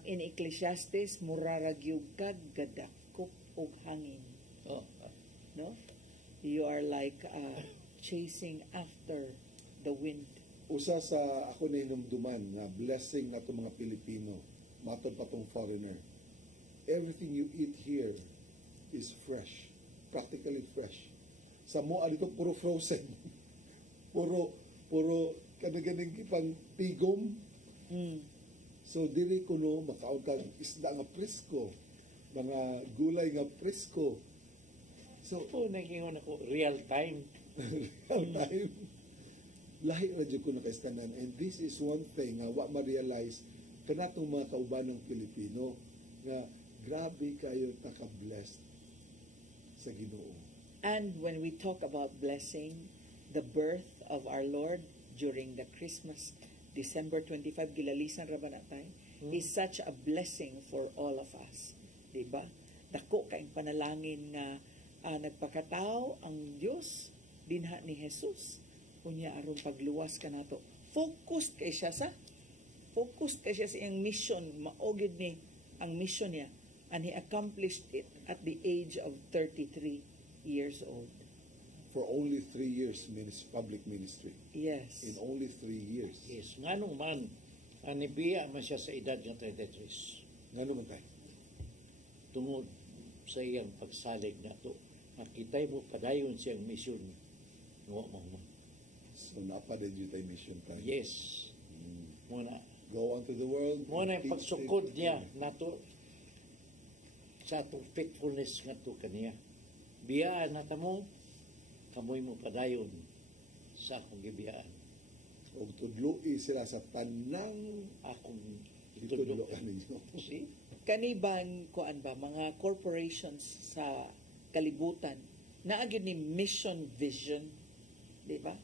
in Ecclesiastes muraragyug kag gadakop og hangin. No? You are like chasing after the wind. Usa sa ako na hinumduman nga blessing na itong mga Pilipino, matod pa tong foreigner. Everything you eat here is fresh, practically fresh. Sa moa dito puro frozen. puro kanaganing pang pigom. So diri kuno makaon kag isda nga presko, mga gulay nga presko. So nagingon ako real time. Real time. Lahi ra jud ko nakaistanan, and this is one thing nga wa ma-realize kanatong mga kauban ng Pilipino nga grabe kayo taka-blessed sa Ginoo. And when we talk about blessing, the birth of our Lord during the Christmas, December 25, gilalisan ra ba natay, is such a blessing for all of us. Diba? Dako kaing panalangin nga nagpakatao ang Dios dinha ni Jesus. Unya aron pagluwas kanato. Focused kay siya sa iyang mission, maogid ni ang mission niya, and he accomplished it at the age of 33 years old. For only 3 years public ministry. Yes. In only 3 years. Yes, nganong man anibiya man siya sa edad nga 33. Ngano man tay? Tungod sa iyang pagsalig nato, makitay mo padayon siyang mission. Mo man. So napadid yun tayo mission tayo. Yes. Muna. Go on to the world. Muna yung pagsukod niya nato sa atong faithfulness nga to kaniya. Biyaan na mo, kamoy mo padayon sa akong gibiyaan. O tudloi sila sa tanang akong itudlo kaninyo. See? Kaniban kuan ba mga corporations sa kalibutan naagid ni mission vision, di ba?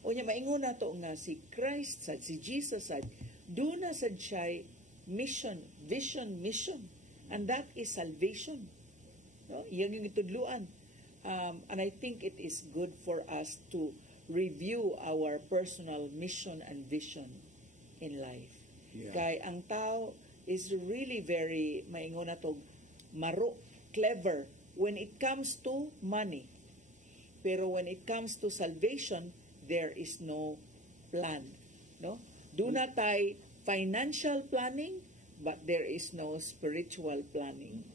Unya maingon nato nga si Christ sad, si Jesus sad, doon na sad siya mission, vision, mission. And that is salvation. No? Iyan yung itudluan. And I think it is good for us to review our personal mission and vision in life. Yeah. Kay ang tao is really very, maingon na to, clever when it comes to money. Pero when it comes to salvation, there is no plan. No? Do not tay financial planning, but there is no spiritual planning.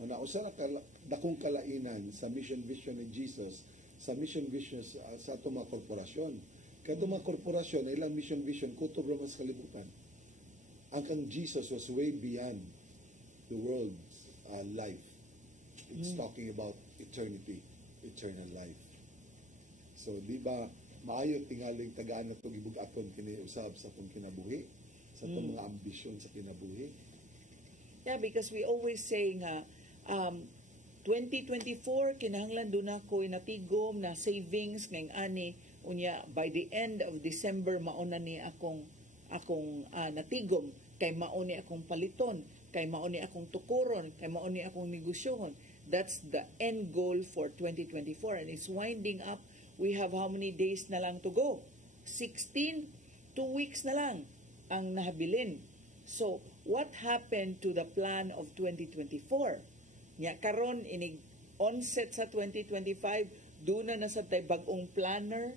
Usa na dakong kalainan sa mission vision ni Jesus, sa mission vision sa atong mga korporasyon. Kadto mga korporasyon, ilang mission vision kutob ra mas kalibutan. Ang kang Jesus was way beyond the world's life. It's talking about eternity, eternal life. So, di ba, maayo tingaling tagaan na ito gibug-aton kiniusab sa itong kinabuhi, sa itong mga ambisyon sa kinabuhi. Yeah, because we always say nga, 2024, kinahanglan doon ako inatigom na savings ngayong ani, unya, by the end of December, mauna ni akong natigom, kay mauni akong paliton, kay mauni akong tukuron, kay mauni akong negosyohon. That's the end goal for 2024, and it's winding up. We have how many days na lang to go? 16, 2 weeks na lang ang nahabilin. So, what happened to the plan of 2024? Nya karon inig onset sa 2025, doon na sa tay bagong planner,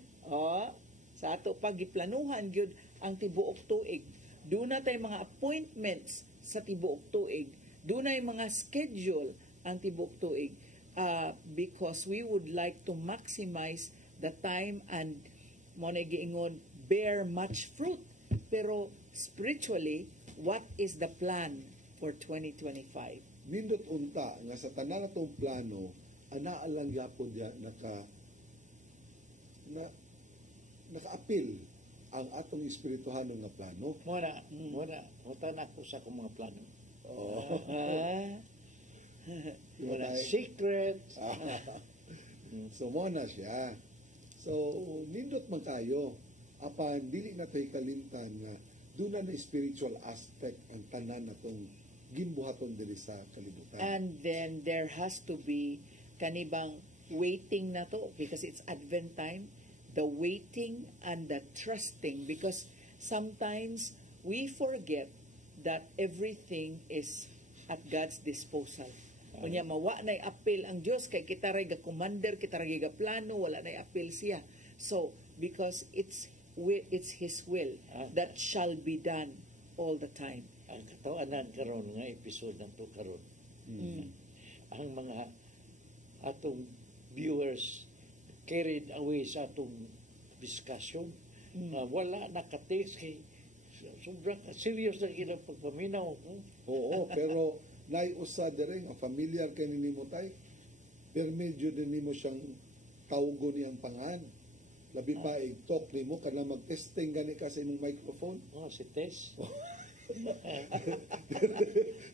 sa ato pa giplanuhan gyud ang tibuok tuig. Doon na tay mga appointments sa tibuok tuig dunay mga schedule ang tibok tuig because we would like to maximize the time and mo na giingon bear much fruit. Pero spiritually, what is the plan for 2025? Nindot unta nga sa tanan natong plano ana lang gyapon dia naka-apil ang atong espirituhanon nga plano. Muna ko sa akong mga plano. Muna secret. So mo na siya. So nindot man kayo apan dili na tay kalimtan nga duna na spiritual aspect ang tanan natong gimbuhaton diri sa kalibutan. And then there has to be kanibang waiting na to because it's Advent time, the waiting and the trusting, because sometimes we forget that everything is at God's disposal. Kunya mawa na'y apil ang Dios kay kita ray ga commander, kita ray ga plano, wala na'y apil siya. So because it's His will that shall be done all the time. Ang katawanan karon nga episode ng to karon. Ang mga atong viewers carried away sa atong discussion na wala nakatext kay sobrang serious na ilang pagpaminaw. Oo, pero naiusa diri nga familiar kay nimo tay. Pero medyo din nimo siyang tawgon niyang pangan. Labi pa i-talk nimo kana mag-testing gani ka sa imong microphone. Si Tess.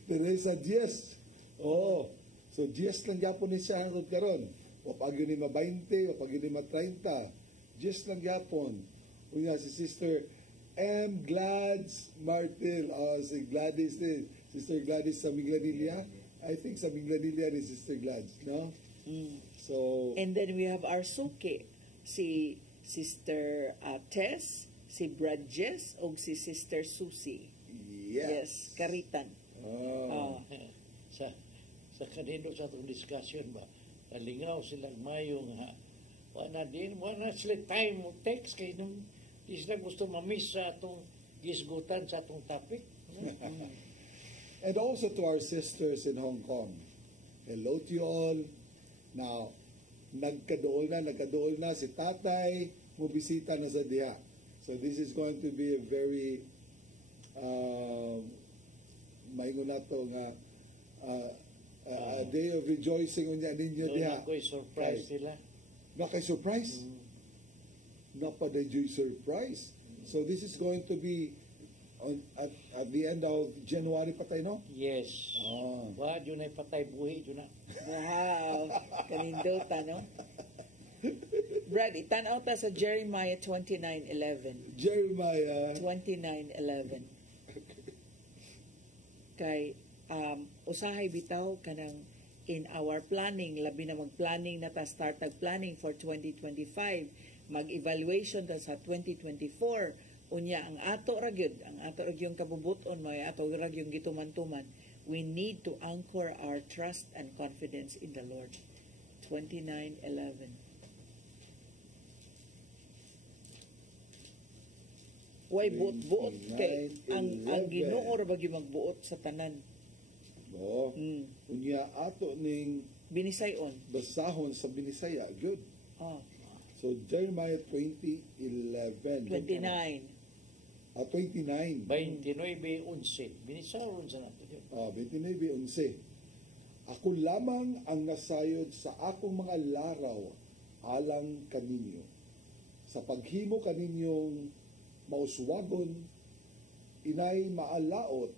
Teresa Diaz. So Diaz lang yapon ni siya hangtod karon. O pag yun ni ma 20, o pag yun ni ma 30. Diaz lang yapon. Unya si Sister M. Glads Martel. Si Gladys din. Sister Gladys sa Minglanilla. I think sa Minglanilla ni Sister Glads, no? So and then we have our suki, si Sister Tess, si Brad Jess, o si Sister Susie. Yes, Karitan. Sa kanino sa itong discussion ba, nalingaw silang mayo nga, wala sila time mo text kay nung di sila gusto mamiss sa itong gisgutan sa itong topic. And also to our sisters in Hong Kong. Hello to you all. Now, nagkadool na si tatay, mubisita na sa diha. So this is going to be a very maingon nato nga a day of rejoicing unya ninyo diha. Nakoy surprise sila. Nakay surprise? Napaday surprise. So this is going to be at the end of January patay, no? Yes. Yun ay patay buhi, yun na. Wow. Kanindota, no? Brad, itanaw ta sa Jeremiah 29:11. Jeremiah 29:11. Kay usahay bitaw kanang in our planning, labi na mag-planning na ta, start planning for 2025, mag-evaluation ta sa 2024. Unya ang ato ra gyud kabubuton, may ato ra gyud gituman-tuman. We need to anchor our trust and confidence in the Lord. 29:11. Way buot kay ang Ginoo ra bagyo magbuot sa tanan. Unya ato ning Binisayon. Basahon sa Binisaya gyud. So Jeremiah 20:11. 29. 29. 29:11. Binisaron sa nato yun. 29:11. Ako lamang ang nasayod sa akong mga laraw alang kaninyo. Sa paghimo kaninyong mauswagon, inay maalaot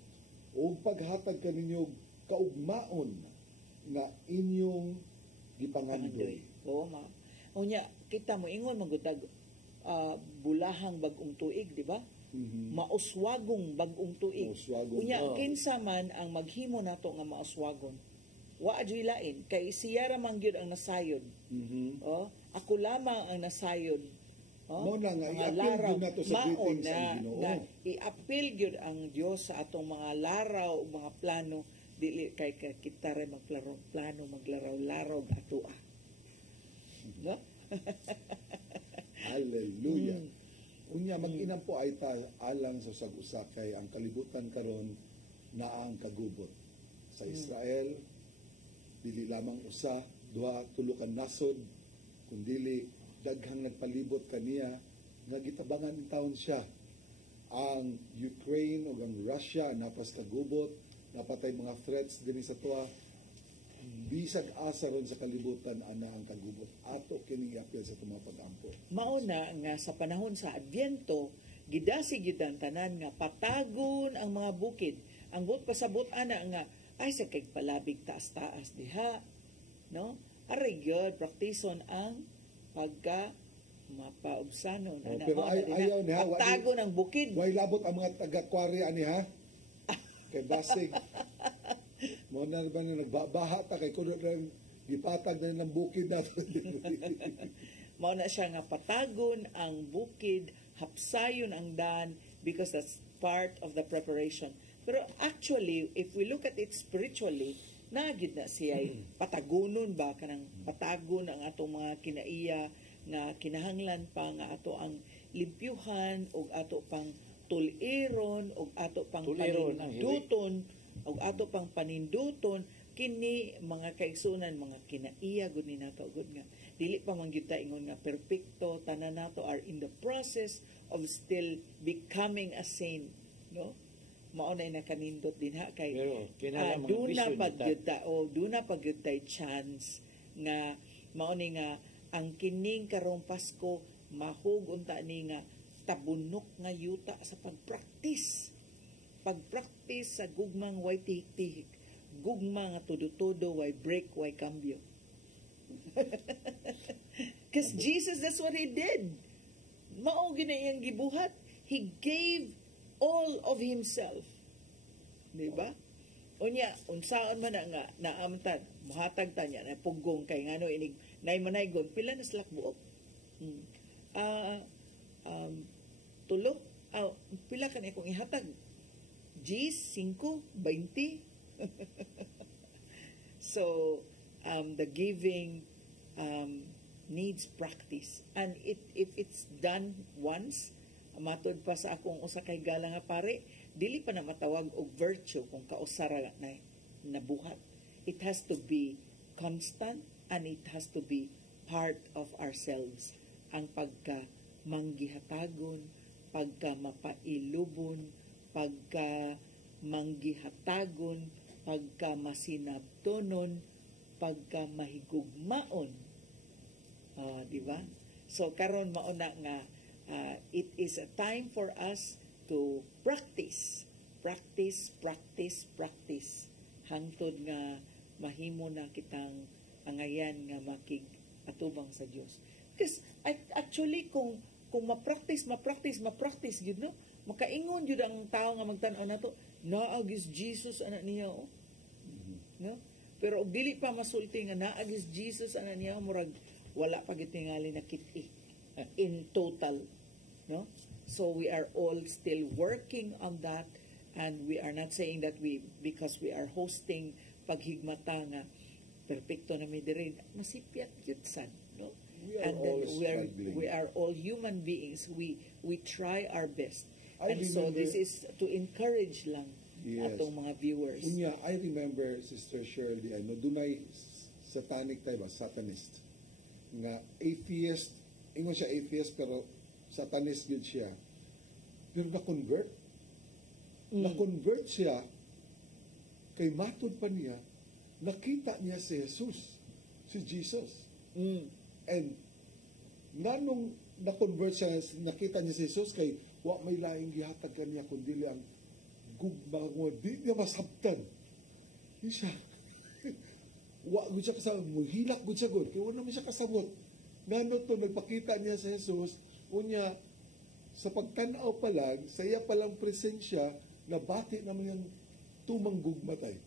o paghatag kaninyo kaugmaon nga inyong gipangandoy. Oo, ma. Unya, kita mo ingon magutag bulahang bagong tuig, di ba? Mauswagong bagong tuig. Unya, kinsa man ang maghimo nato nga mauswagon. Wa adyoy lain kay siya ra man gyud ang nasayod. Ako lamang ang nasayod. Mo na nga i-appeal gyud nato sa greetings ang Ginoo. I-appeal gyud ang Dios sa atong mga laraw ug mga plano, dili kay kita ra plano maglaraw-laraw atoa. No? Hallelujah. Unya mag-inam po ay alang sa sag-usa kay ang kalibutan karon na ang kagubot. sa Israel, dili lamang usa, duha, tulo ka nasod, kundili daghang nagpalibot kaniya nga gitabangan in taon siya. Ang Ukraine o ang Russia napas kagubot, napatay mga threats din sa tuwa, bisag asa ron sa kalibutan ana ang kagubot. Ato kining apil sa mga pag-ampo. Mauna nga sa panahon sa Adbyento, gidasig yun ang tanan nga patagon ang mga bukid. Ang pasabot ana nga ay sa kay palabig taas-taas diha, no? Aray gyud praktison ang pagka mapaubsanon. Oh, pero ayaw niya patagon ang bukid. Way labot ang mga taga-Quarry ani ha. Kay basig. Mo na ba na nagbabaha ta kay kuno lang gipatag na ng bukid nato. Mao na siya nga patagon ang bukid, hapsayon ang daan because that's part of the preparation. Pero actually, if we look at it spiritually, nagid na siya patagonon ba kanang patagon ang atong mga kinaiya nga kinahanglan pa nga ato ang limpyuhan o ato pang tuliron o ato pang paninduton o ato pang paninduton kini mga kaigsunan mga kinaiya gud ni nato gud nga dili pa man gyud ta ingon nga perpekto tanan nato are in the process of still becoming a saint, no? Mao na nakanindot din ha kay duna pagyud tay chance nga mao ni nga ang kining karong Pasko mahug unta ni nga tabunok nga yuta sa pagpractice sa gugmang way tihik-tihik, gugma nga todo-todo way break way cambio. Because Jesus, that's what He did. Mao gina iyang gibuhat. He gave all of Himself. Diba? Unya, unsaon man nga naamtad, muhatag ta niya na pugong kay ngano inig nay manaygon pila na slak buok. Tulo pila kan akong ihatag. G's 5, 20. So the giving needs practice, and if it's done once, matod pa sa akong usa kay gala nga pare, dili pa na matawag og virtue kung kausara na nabuhat. It has to be constant and it has to be part of ourselves. Ang pagka manggihatagon, pagka mapailubon, pagka manggihatagon, pagka masinabtonon, pagka mahigugmaon. Di ba? So karon mauna nga it is a time for us to practice hangtod nga mahimo na kitang angayan nga makig-atubang sa Dios. Because actually kung ma-practice gyud no, makaingon gyud ang tao nga magtan-aw nato naagis Jesus ana niya no, pero og dili pa masulti nga naagis Jesus ana niya murag wala pa gyud tingali na kit-i in total, no? So we are all still working on that, and we are not saying that because we are hosting paghigmata nga perpekto na mi diri masipyat gyud sad, no? We are all human beings. We try our best. So this is to encourage lang atong mga viewers. Unya, I remember Sister Shirley, dunay satanic tayo ba, satanist nga atheist, ingon siya atheist pero satanist yun siya. Pero na-convert. Na-convert siya kay matod pa niya, nakita niya si Jesus, si Jesus. And nanong na-convert siya, nakita niya si Jesus kay wa may laing gihatag kaniya kundi ang gugma mo, di niya masabtan. Di siya. Wa gud siya kasabot, hilak gud siya gud, kaya wala naman siya kasabot. Ngano to, nagpakita niya sa Jesus, unya, sa pagtanaw pa lang, sa iya palang presensya, nabati naman yung tumang gugmatay.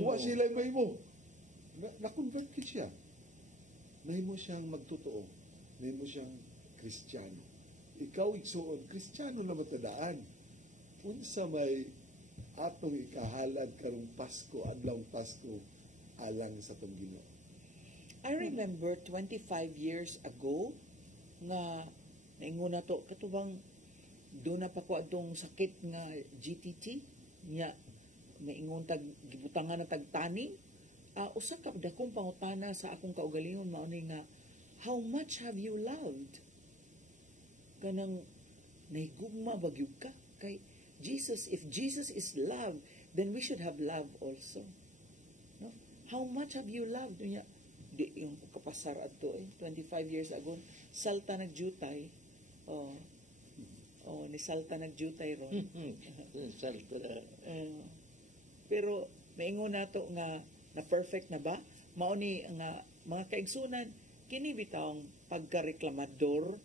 Wa sila may mo. Na-convert ki siya. Nahimo siyang magtotoo. Nahimo siyang Kristiyano. Ikaw igsuon, Kristiyano na matadaan. Unsa may atong ikahalad karong Pasko, adlawng Pasko, alang sa tong Ginoo. I remember 25 years ago nga naingon na to katubang doon na pa ko atong sakit nga GTT nya maingon tag gibutangan na tagtani. Usa ka dakong pangutana sa akong kaugalingon mao ni nga, how much have you loved? Kanang nahigugma bagyug ka kay Jesus. If Jesus is love, then we should have love also. No? How much have you loved? Di yung kapasar ato 25 years ago, salta nagjutay. Ni salta nagjutay ron. Salta na. Pero maingon nato nga na perfect na ba? Mao ni nga mga kaigsunan kini bitawng pagkareklamador,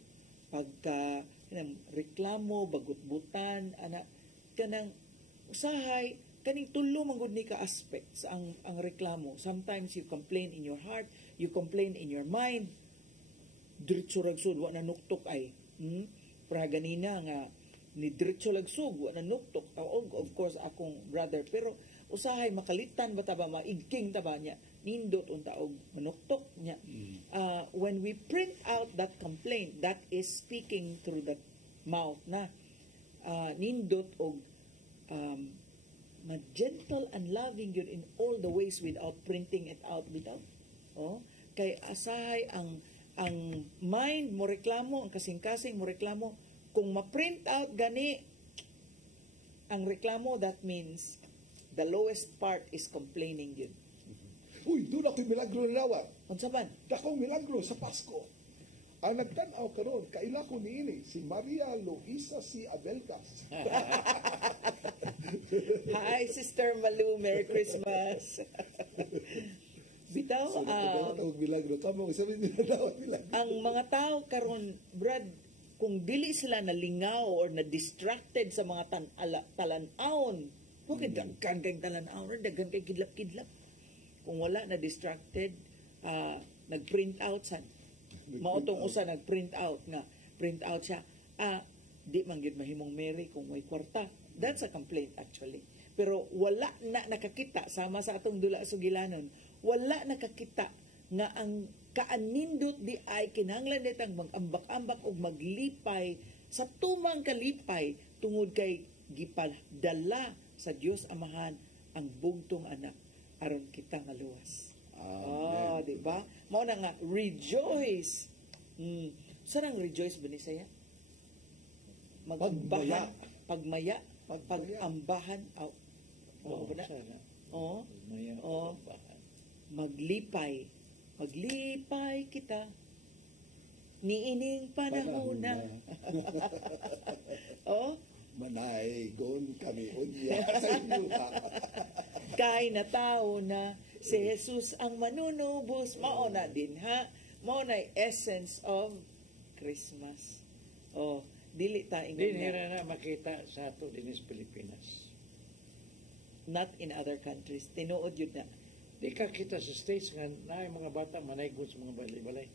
reklamo, bagutbutan, ana kanang usahay kaning tulo man gud ni ka aspects ang reklamo. Sometimes you complain in your heart, you complain in your mind. Diretso ragsud wa na nuktok ay. Para ganina nga ni diretso lagsug wa na nuktok. Of course akong brother, pero usahay makalitan ba ta ba maigking ta ba niya nindot unta og manuktok niya. When we print out that complaint, that is speaking through the mouth na nindot og gentle and loving yun in all the ways without printing it out without. Kay asahay ang mind mo reklamo, ang kasing-kasing mo reklamo, kung ma-print out gani ang reklamo, that means the lowest part is complaining yun. Uy, doon ako'y milagro na nawat. Unsa man? Dakong milagro sa Pasko. Ang nagtanaw karon kaila ko niini si Maria Luisa C. Abelcas. Hi, Sister Malu. Merry Christmas. Bitaw, milagro tamo sabi nila daw milagro. Ang mga tao karon, Brad, kung dili sila nalingaw or na distracted sa mga talan-awon, bakit daghan kay talan-awon, daghan kay kidlap-kidlap. Kung wala na distracted, nag-print out san. Maotong usa nag-print out nga. Print out siya. Di man gyud mahimong Mary kung may kwarta. That's a complaint actually. Pero wala na nakakita, sama sa atong dula sugilanon, wala nakakita nga ang kaanindot di ay kinahanglan ditang mag-ambak-ambak o maglipay sa tumang kalipay tungod kay gipadala sa Dios Amahan ang bugtong anak aron kita nga luwas. Di ba? Mao na nga rejoice. Saan ang rejoice ba ni saya? Pagmaya, pagambahan. Maglipay. Maglipay kita niining panahon na. Manaygon kami unya sa inyo. Kay na tao na si Jesus ang manunubos. Mao na din ha. Mao na essence of Christmas. Dili ta ingon na makita sa ato din sa Pilipinas. Not in other countries. Tinuod yun na. Di ka kita sa States nga na mga bata manaygon sa mga balay-balay.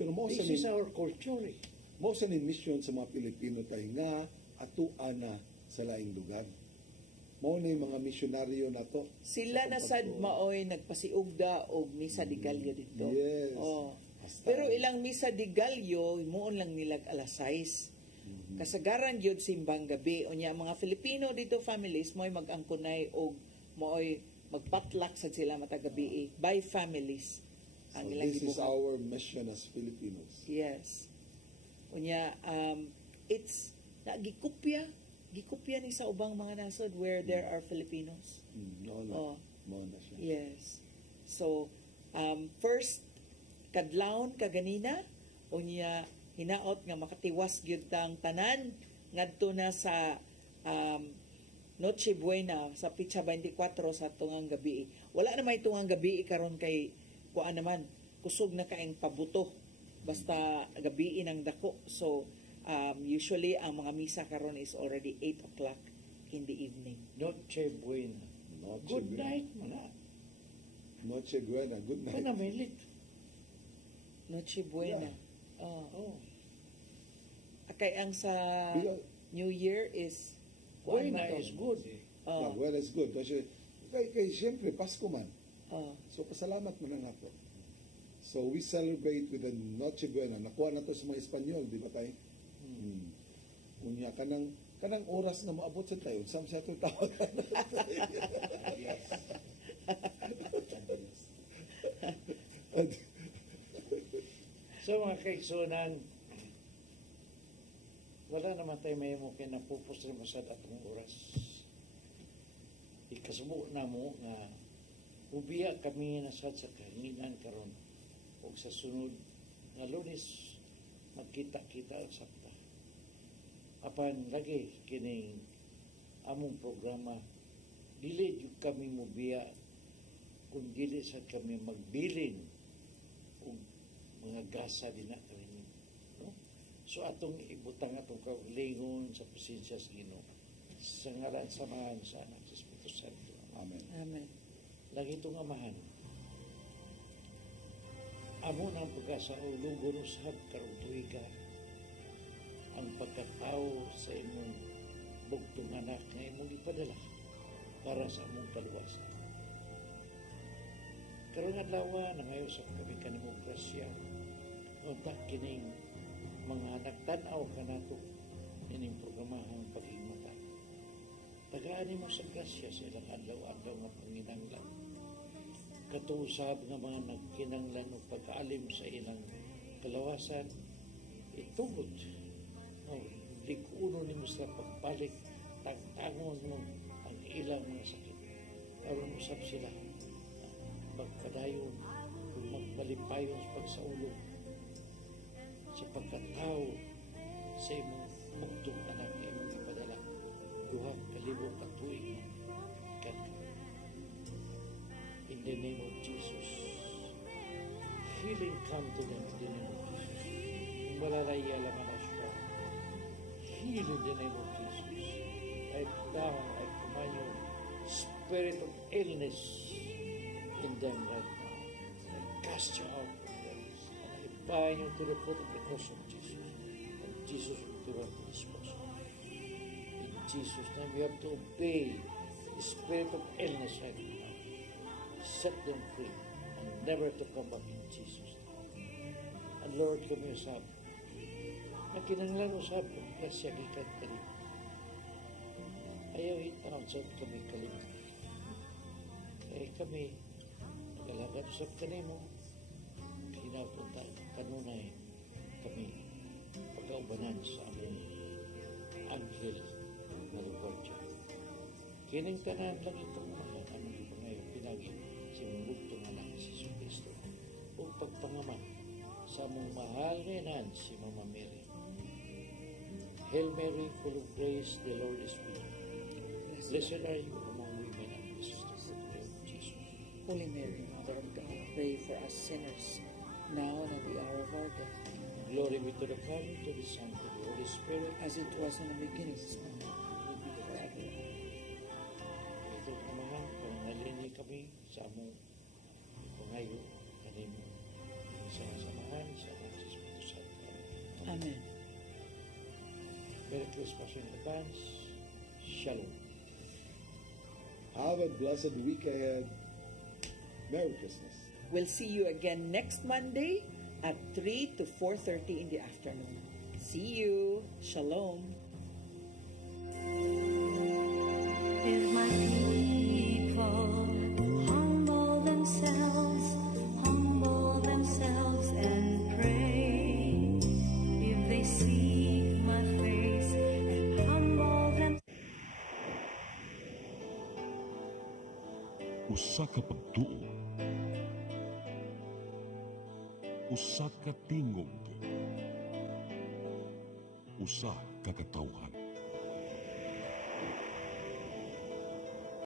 Pero this is our culture. Mo sa mission sa mga Pilipino tayo nga atuan na sa laing lugar. Mao na yung mga misyonaryo na to. Sila na sad maoy nagpasiugda og misa di Gallo dito. Yes. Pero ilang misa di Gallo, muon lang nilag alas 6. Kasagaran gyud simbang gabi. Unya mga Filipino dito families mo'y mag-angkunay og mo'y magpatlak sad sila matagabi by families. Ang so this is our mission as Filipinos. Yes. Unya it's gikopya ni sa ubang mga nasod where there are Filipinos. Mo na siya. Yes. So first kadlawon kaganina unya hinaot nga makatiwas gyud tang tanan ngadto na sa Noche Buena sa Pitsa 24 sa tungang gabi. Wala na may tungang gabi karon kay kuan naman kusog na kaing pabuto basta gabi ng dako. So usually ang mga misa karon is already 8 o'clock in the evening. Noche Buena. Good night mana. Noche Buena, good night. Kana milit. Noche Buena. Kay ang sa New Year is Buena is good. Buena is good. Kasi kay siyempre Pasko man. So pasalamat mo na nga po. So we celebrate with the Noche Buena. Nakuha na to sa mga Espanyol, di ba tayo? Unya kanang oras na maabot sa tayo, sa itong tawagan. So mga kaigsunan, wala naman tayo may mo kinapupos rin mo sa atong oras. Ikasubo na mo nga ubiya kami nasad sa kahinginan karon o sa sunod nga Lunes magkita-kita ang sabta. Apan lagi kining among programa dili jud kami mubiya kung dili sad kami magbilin og mga gasa din na kami. No? So atong ibutang atong kaugalingon sa presensya sa Ginoo. Sa ngalan samahan sa Anak sa Espiritu Santo. Amen. Amen. Lagi itong amahan. Amo ng pagkasa o lugon usab karong tuiga ang pagkatao sa imong bugtong anak na imong ipadala para sa among kaluwasan. Karong adlaw na ngayon sa kami kanimograsya unta kining mga nagtan-aw kanato ining programahang paghigmata. Tagaan mo sa grasya sa ilang adlaw-adlaw nga panginanglan. Katuusab nga mga nagkinanglan o pagkaalim sa ilang kalawasan, itugod. Likuno ni mo sa pagbalik, tagtangon mo ang ilang mga sakit. Aron usab sila magpadayon kung magbalipayon sa pagsaulog sa pagkatao sa imong bugtong anak na imong ipadala. Duha kalibong katuig kan in the name of Jesus. Healing come to them in the name of Jesus. Kung malalaya lang na siya, heal in the name of Jesus. I bow, I command you, spirit of illness in them right now. I cast you out from them. And I bind you to the foot of the cross of Jesus. And Jesus will be able to dispose of you. In Jesus' name, you have to obey the spirit of illness right now. Set them free and never to come back in Jesus' name. And Lord, kami usab. Nakinanglan usab kung kasya gikan kalim. Ayaw itaon sa kami kalim. Kaya kami nagalagat usab kanimo. Kinapunta kanunay kami pagkaubanan sa aming anghel na lugar dyan. Kining tanan lang itong mga aming ipangayon pinagin si mabugtong anak si Jesus Cristo o pagpangaman sa mong mahal na inan si Mama Mary. Hail Mary, full of grace, the Lord is with you. Blessed are you among women, and blessed is the fruit of Jesus. Holy Mary, Mother of God, pray for us sinners, now and at the hour of our death. Glory be to the Father, to the Son, to the Holy Spirit, as it was in the beginning, is now, and will be forever. Ito kamahal, pananalini kami sa among pangayo, kanimo, sa samahan, sa Espiritu Santo. Amen. Merry Christmas in advance. Shalom. Have a blessed week ahead. Merry Christmas. We'll see you again next Monday at 3 to 4:30 in the afternoon. See you. Shalom. If my people humble themselves and pray, if they seek my face and humble themselves. Usa ka pagtuo, usa ka tingog, usa ka katawhan.